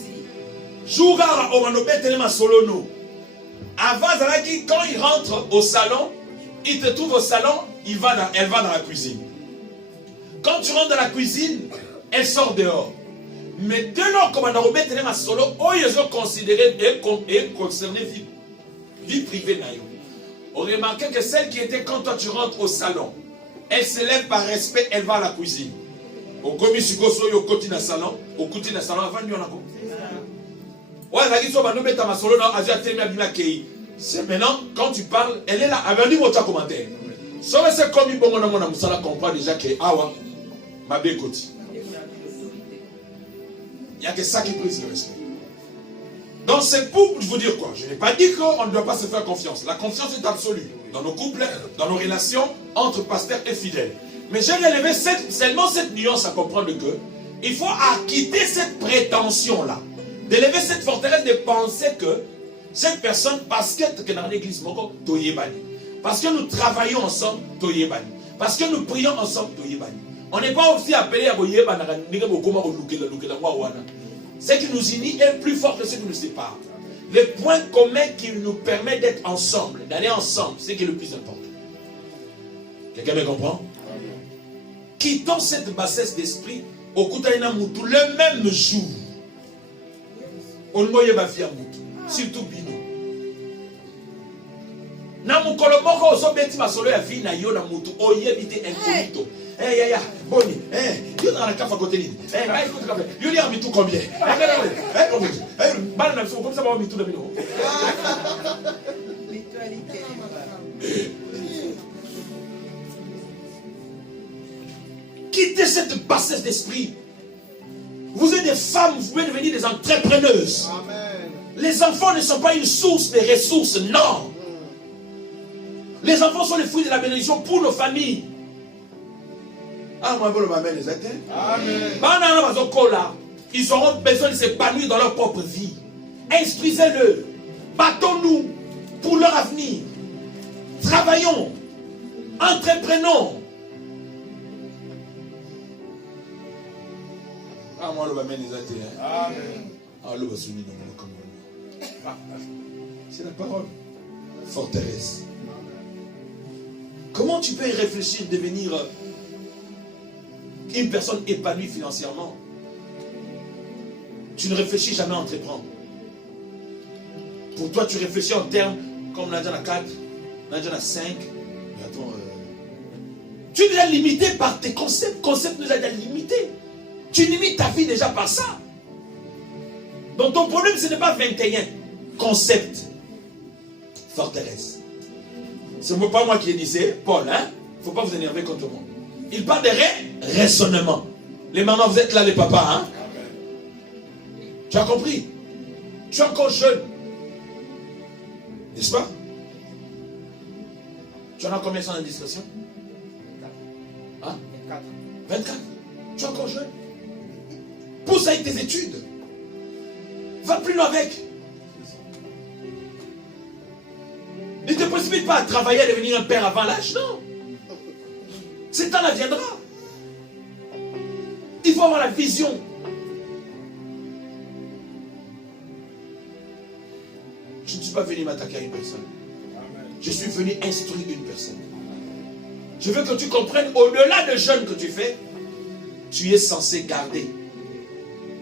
Jouga on va tellement solono. Avant quand il rentre au salon, il te trouve au salon, elle va dans la cuisine. Quand tu rentres dans la cuisine, elle sort dehors. Mais dès lors qu'on va remettre les solo, ils ont considéré et concerné vie privée. On remarque que celle qui était quand toi tu rentres au salon, elle se lève par respect, elle va à la cuisine. Au commis sugoso yo koti na salon, au koti na salon avant nous on a compris. Ouais, la question va nous mettre ma solo dans Asia Temia Bimaki. C'est maintenant quand tu parles, elle est là. Avant dit mon commentaire. Sur ce commis bon on a musala comprend déjà que awa ma békoti. Il n'y a que ça qui brise le respect. Donc c'est pour vous dire quoi? Je n'ai pas dit qu'on ne doit pas se faire confiance. La confiance est absolue dans nos couples, dans nos relations entre pasteurs et fidèles. Mais j'ai relevé seulement cette nuance à comprendre que il faut acquitter cette prétention-là, d'élever cette forteresse de penser que cette personne, parce que dans l'église, parce que nous travaillons ensemble, parce que nous prions ensemble, On n'est pas aussi appelé à voyer. Ce qui nous unit est plus fort que ce qui nous sépare. Le point commun qui nous permet d'être ensemble, d'aller ensemble, c'est ce qui est le plus important. Quelqu'un me comprend? Quittons cette bassesse d'esprit au Koutaïna Moutou le même jour. On ne voyait pas fier Moutou, surtout Bino. Na mukolo moko osobeti masolo ya vie na yo na Moutou oyebite incognito. Eh ya boni yo na kafa côté nini ba écoute kafa yo li ami tout combien bana na so comme ça ba mi tout de Bino. Quittez cette bassesse d'esprit. Vous êtes des femmes, vous pouvez devenir des entrepreneuses. Amen. Les enfants ne sont pas une source de ressources, non. Les enfants sont les fruits de la bénédiction pour nos familles. Ah, moi, je m'amène les actes. Amen. Ils auront besoin de s'épanouir dans leur propre vie. Instruisez-le. Battons-nous pour leur avenir. Travaillons. Entreprenons. Ah, moi, je m'amène les actes. Amen. C'est la parole. Forteresse. Comment tu peux réfléchir, devenir une personne épanouie financièrement? Tu ne réfléchis jamais à entreprendre. Pour toi, tu réfléchis en termes comme on a dit à 4, on a dit à 5. Mais attends, tu es déjà limité par tes concepts. Concept nous a déjà limité. Tu limites ta vie déjà par ça. Donc ton problème, ce n'est pas 21. Concept. Forteresse. Ce n'est pas moi qui l'ai dit, c'est Paul. Il ne faut pas vous énerver contre moi. Il parle de raisonnement. Les mamans, vous êtes là, les papas. Hein? Tu as compris? Tu es encore jeune. N'est-ce pas? Tu en as combien sans indiscrétion? 24. Tu es encore jeune. Pousse avec tes études. Va plus loin avec. Ne te précipite pas à travailler, à devenir un père avant l'âge, non. Ce temps-là viendra. Il faut avoir la vision. Je ne suis pas venu m'attaquer à une personne. Je suis venu instruire une personne. Je veux que tu comprennes, au-delà de jeûne que tu fais, tu es censé garder.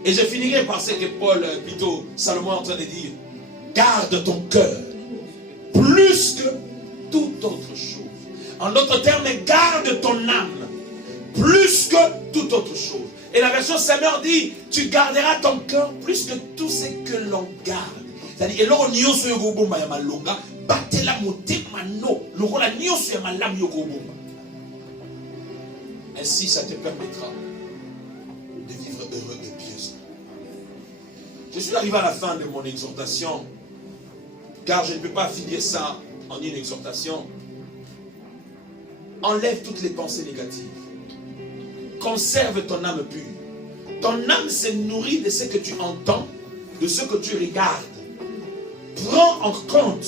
Et je finirai par ce que Paul, plutôt Salomon est en train de dire. Garde ton cœur. Plus que toute autre chose. En d'autres termes, garde ton âme. Plus que toute autre chose. Et la version Samuel dit, tu garderas ton cœur plus que tout ce que l'on garde. C'est-à-dire, et là, on y a un ya malonga, batela motema no, lokola nyonso ya malamu yo kobomba. Ainsi, ça te permettra de vivre heureux et pieux. Je suis arrivé à la fin de mon exhortation, car je ne peux pas finir ça en une exhortation. Enlève toutes les pensées négatives. Conserve ton âme pure. Ton âme se nourrit de ce que tu entends, de ce que tu regardes. Prends en compte.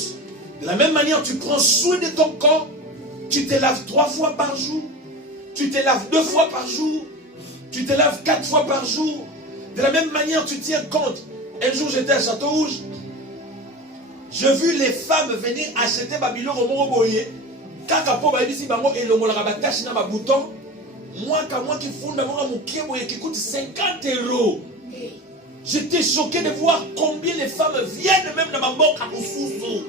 De la même manière, tu prends soin de ton corps. Tu te laves 3 fois par jour. Tu te laves 2 fois par jour. Tu te laves 4 fois par jour. De la même manière, tu tiens compte. Un jour, j'étais à Château-Rouge. J'ai vu les femmes venir acheter Babylone au Moroboye. Kakapo Babisi Bango et le Molarabatage na Babouton. Moi, qui fonde mon qui coûte 50 €. J'étais choqué de voir combien les femmes viennent même dans ma banque à Oussouzou.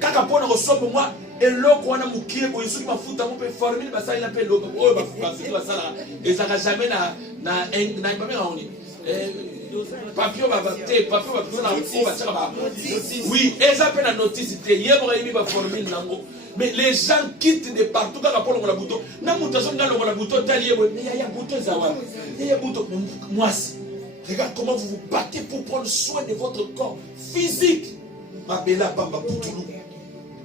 Kakapo na reçoit pour moi. Et l'eau qu'on a mouqué, pour ceux qui m'ont foutu, on peut former le bassin, il appelle l'eau. Oh, et ça n'a jamais papio oui, et ça fait la notice. Mais les gens quittent de partout quand on a la bouton. Na mutation dans la bouton, mais il y a bouton zawa. Il y a bouton. Moi, regarde comment vous vous battez pour prendre soin de votre corps physique. Ma bella bamba poutoulou.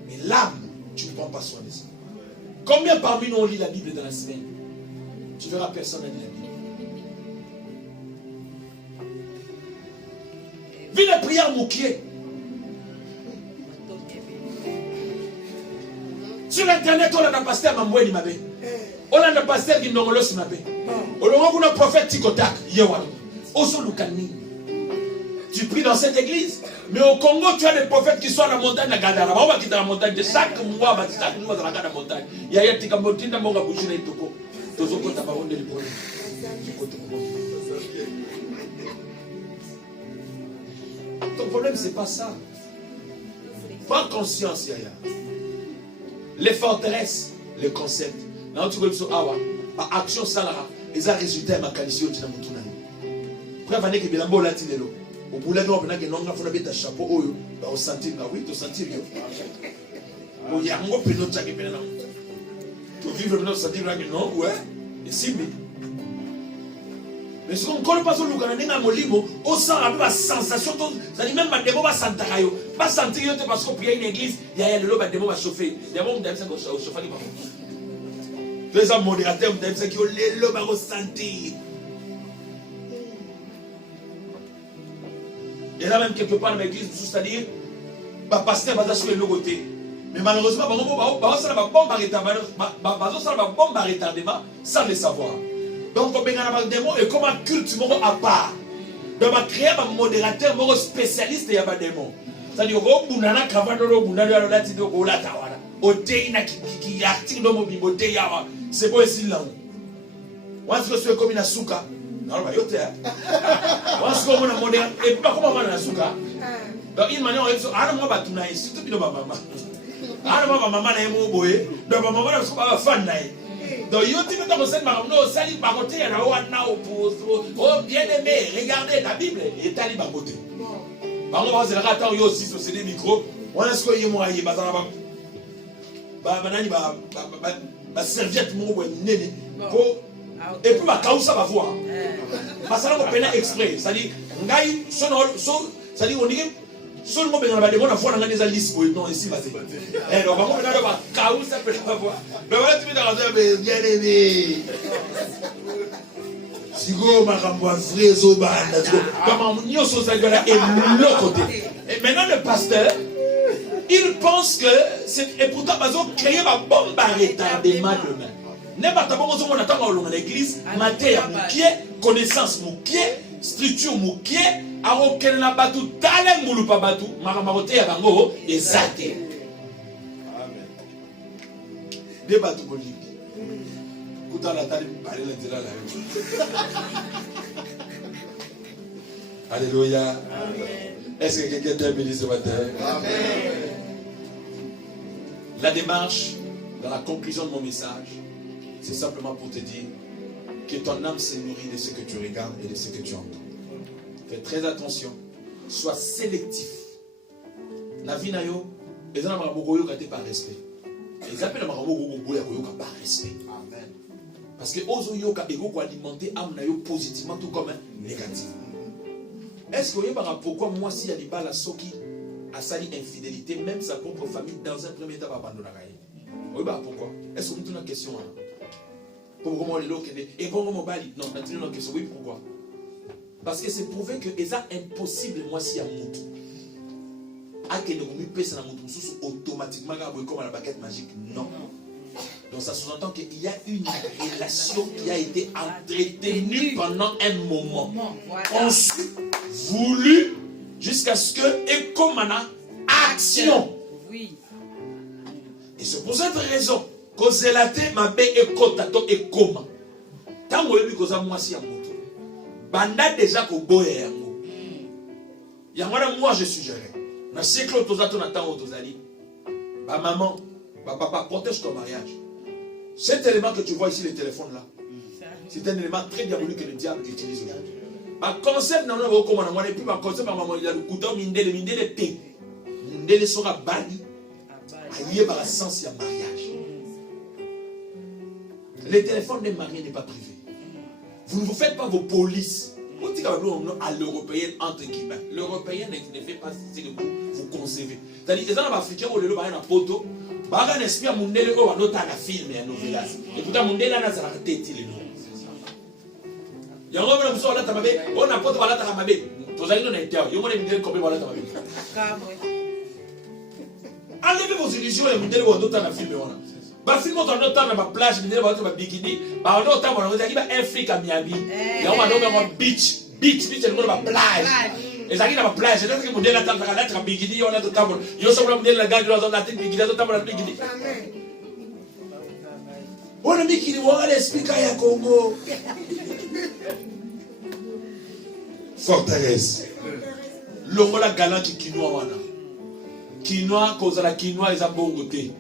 Mais l'âme, tu ne prends pas soin de ça. Combien parmi nous on lit la Bible dans la semaine? Tu verras personne à lire la Bible. Vis la prière moukier. Sur internet, on a un pasteur Mamoué Mabe. On a un pasteur qui n'ont pas le Mabe. On a un prophète Tikotak, Yewan. Oso Lukani. Tu pries dans cette église. Mais au Congo, tu as des prophètes qui sont à la montagne de Gadara. On va quitter la montagne. De chaque mois, chaque mois, dans la montagne. Il y a un petit camotin dans mon bouche et toko. Tozoko tabaron de l'épole. Ton problème, c'est pas ça. Prends conscience, Yaya. Les forteresses, les concepts. Là, tu vois, par action, salara. Les résultats, ma qualité, tu n'as pas tout. Frère, venez que Bilambo l'a dit. Au bout de la nuit, on a un chapeau. On va sentir, oui, tu sentir. Il y a un peu de temps. Tu vivre maintenant, sentir, non, ouais. Et si, mais ce qu'on ne connaît pas sur le Canada, on sent un peu la sensation. C'est-à-dire même les démons va sentir. Pas sentir parce qu'on prie une église, il y a le démon va chauffer. Les démons va chauffer. Les hommes modérateurs vont dire que les lobes vont sentir. Et là même quelque part dans l'église, c'est-à-dire, le pasteur va sur le côté. Mais malheureusement, il va faire une bombe à retardement sans le savoir. Donc, on a un démon et comme un culte à part. Donc, on va créer un modérateur, un spécialiste et un démon. C'est-à-dire, on a un cavano, on a un latino, on a un qui articule dans mon bibote, c'est bon ici là. On se fait comme une souka. Non, on se fait comme un modérateur. Et puis, comment on a un souka? Donc, une manière, on dit, ah non, on va tout naïr, surtout que ma maman. Ah non, ma maman n'a pas boé. Donc, ma maman n'a pas fan naïr. Donc, il y a un petit peu de sali bagoté, oh, bien aimé, regardez la Bible, et tali bagoté. Par contre, on va se rater aussi sur ces micros. On a ce qu'il y a moi, il y a serviette, et puis ma cause, ça va voir. Parce que ça va peine exprès. C'est-à-dire, on dit. Seulement, on a des listes non ici, vas-y. Donc, on a un chaos, ça peut pas voir. Mais voilà, tu me dis, bien aimé. Si vous m'avez frère, et maintenant, le pasteur, il pense que c'est. Et pourtant, ils ont créé ma bombe à retardement demain. N'importe comment on attend dans l'église, matière, connaissance, structure, auquel n'a pas tout talent moulu pas batu maramaroté à bango et zate des bateaux politiques couta la tali parler là alléluia. Est-ce que quelqu'un t'a béni ce matin? Amen. La démarche dans la conclusion de mon message, c'est simplement pour te dire que ton âme se nourrit de ce que tu regardes et de ce que tu entends. Fais très attention. Sois sélectif. La vie n'a pas par respect. Ils appellent par respect. Amen. Parce que ozo yoka ego alimenter âme positivement tout comme négatif. Est-ce que vous voyez pourquoi moi si il y a la soki a sali infidélité, même sa propre famille dans un premier temps va abandonner? Oui, pourquoi? Est-ce que vous avez une question? Pourquoi les lots et pourquoi mon bali? Non, on a une question. Oui, pourquoi? Parce que c'est prouvé que c'est impossible, moi, si il y a Moutou. Automatiquement, comme à la baguette magique. Non. Donc ça sous-entend qu'il y a une relation qui a été entretenue pendant un moment. Ensuite, voulu, jusqu'à ce que, et comme action. Oui. Et c'est pour cette raison que Zélate m'a bé et kotato et koma. Tant que vous avez moi, si il y a Moutou. Banda déjà ko boye yango. Yangwana moi je suggérais. Na siècle tozato na temps tozali. Ba maman, ba papa protège ton mariage. Cet élément que tu vois ici, le téléphone là, c'est un élément très diabolique que le diable utilise aujourd'hui. Ba concept na no ko mona et puis ba concept ba maman il a le couteau mindele te. Mindele sera bani. Aïe ba sens ya mariage. Le téléphone des mariés n'est pas privé. Vous ne vous faites pas vos polices. Vous dites à l'européenne entre guillemets. L'européenne ne fait pas ce que vous concevez. C'est-à-dire, les Africains ont le droit à un poteau. Bagan esprit à mon nez, on va noter un film et un novelas. Et pourtant, mon nez là, ça va têter les noms. Il y a un moment où on a pote à la tamabé. Vous allez dans l'intérieur. Il y a un moment où on a combien de la tamabé. Enlevez vos illusions et vous allez voir d'autres dans la film. Bah, film on a dans ma plage, vous allez voir dans bikini. Bah, on a autant on a dit bah Afrique à Miami. Et on va dans beach, c'est le mot de ma plage. Et ça qui dans ma plage, c'est là que vous allez attendre la lettre à bikini, on a tout temps. Yo sommes là la gare de la zone d'Attique bikini, tout temps dans bikini. On a bikini, on a l'expliquer à Congo. Forteresse. Longola galant qui quinoa wana. Quinoa cause la quinoa eza bongo te.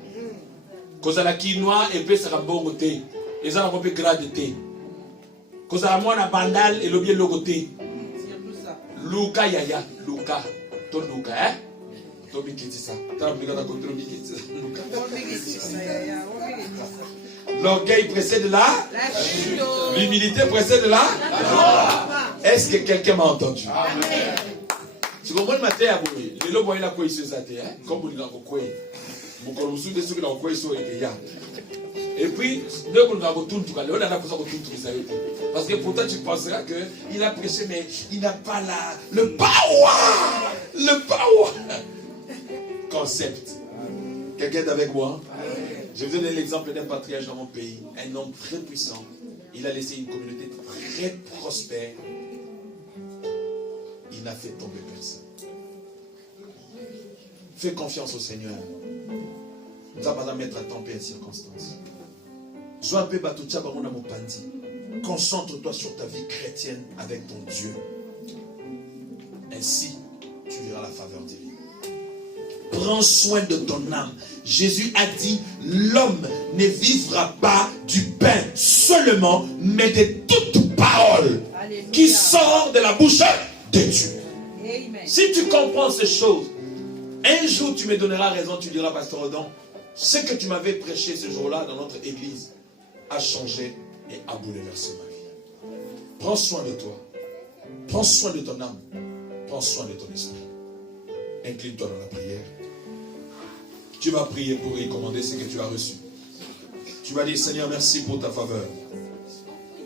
Cause la quinoa epesa ka bongo te. Eza na kopé grade te. Cause la mwana bandal et lobie logo te. Luka yaya, Luka. To Luka hein? To bikiti ça. Ta bika ta contre bikiti. L'orgueil précède la chute. L'humilité précède la gloire. Est-ce que quelqu'un m'a entendu? Amen. Tu comprends le matin à Boui? Les lois voient la quoi ici ça hein? Comme vous l'avez quoi? Mon colossus de ceux qui l'ont quoi ici et puis deux vous l'avez tout cas. On a la façon de tout ça. Parce que pourtant tu penseras que il a prêché mais il n'a pas le power. Le power. Concept. Quelqu'un est avec moi? Je vous donne l'exemple d'un patriarche dans mon pays, un homme très puissant. Il a laissé une communauté très prospère. Il n'a fait tomber personne. Fais confiance au Seigneur. Nous n'avons pas à mettre à tempérer les circonstances. Concentre-toi sur ta vie chrétienne avec ton Dieu. Ainsi, tu verras la faveur divine. Prends soin de ton âme. Jésus a dit, l'homme ne vivra pas du pain seulement, mais de toute parole qui sort de la bouche de Dieu. Amen. Si tu comprends ces choses, un jour tu me donneras raison, tu diras, Pasteur Odon, ce que tu m'avais prêché ce jour-là dans notre église a changé et a bouleversé ma vie. Prends soin de toi. Prends soin de ton âme. Prends soin de ton esprit. Incline-toi dans la prière. Tu vas prier pour recommander ce que tu as reçu. Tu vas dire, Seigneur, merci pour ta faveur.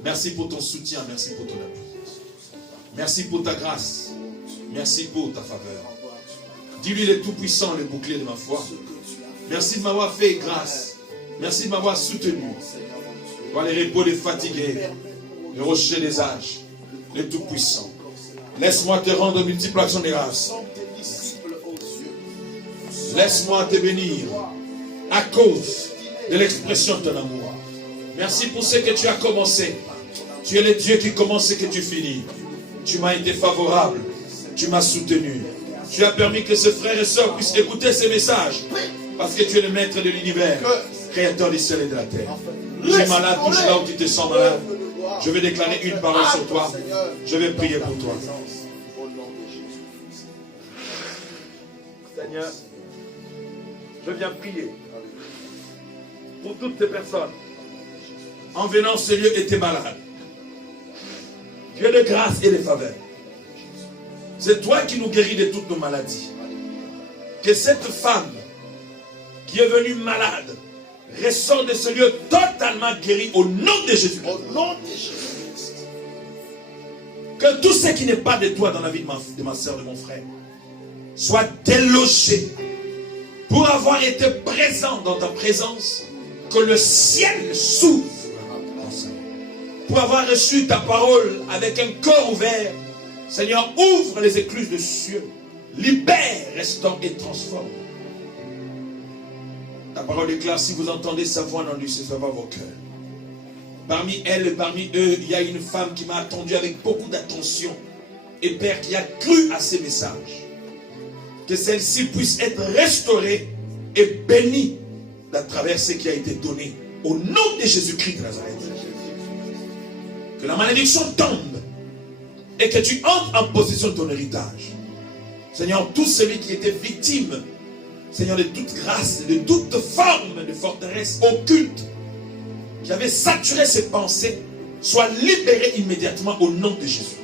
Merci pour ton soutien. Merci pour ton appui. Merci pour ta grâce. Merci pour ta faveur. Dis-lui le Tout-Puissant, le bouclier de ma foi. Merci de m'avoir fait grâce. Merci de m'avoir soutenu. Voir les repos des fatigués, le rocher des âges, le Tout-Puissant. Laisse-moi te rendre multiples actions de grâce. Laisse-moi te bénir à cause de l'expression de ton amour. Merci pour ce que tu as commencé. Tu es le Dieu qui commence et que tu finis. Tu m'as été favorable. Tu m'as soutenu. Tu as permis que ce frère et soeur puissent écouter ces messages. Parce que tu es le maître de l'univers, créateur du ciel et de la terre. Tu es malade, touche là où tu te sens malade. Je vais déclarer une parole sur toi. Je vais prier pour toi. Seigneur, je viens prier pour toutes ces personnes. En venant, ce lieu était malade. Dieu de grâce et de faveur. C'est toi qui nous guéris de toutes nos maladies. Que cette femme qui est venue malade ressort de ce lieu totalement guérie au nom de Jésus. Au nom de Jésus. Que tout ce qui n'est pas de toi dans la vie de ma soeur, de mon frère, soit délogé pour avoir été présent dans ta présence, que le ciel s'ouvre. Pour avoir reçu ta parole avec un cœur ouvert, Seigneur, ouvre les écluses des cieux, libère, restaure et transforme. Ta parole déclare, si vous entendez sa voix, n'endurcissez pas vos cœurs. Parmi elles et parmi eux, il y a une femme qui m'a attendu avec beaucoup d'attention. Et Père, qui a cru à ces messages. Que celle-ci puisse être restaurée et bénie à travers ce qui a été donné. Au nom de Jésus-Christ de Nazareth. Que la malédiction tombe et que tu entres en possession de ton héritage. Seigneur, tout celui qui était victime, Seigneur, de toute grâce, de toute forme de forteresse occulte, qui avait saturé ses pensées, soit libéré immédiatement au nom de Jésus.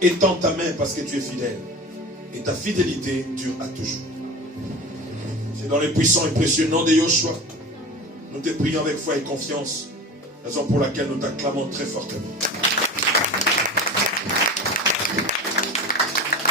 Étends ta main parce que tu es fidèle. Et ta fidélité dure à toujours. C'est dans le puissant et précieux nom de Yoshua. Nous te prions avec foi et confiance. Raison pour laquelle nous t'acclamons très fortement.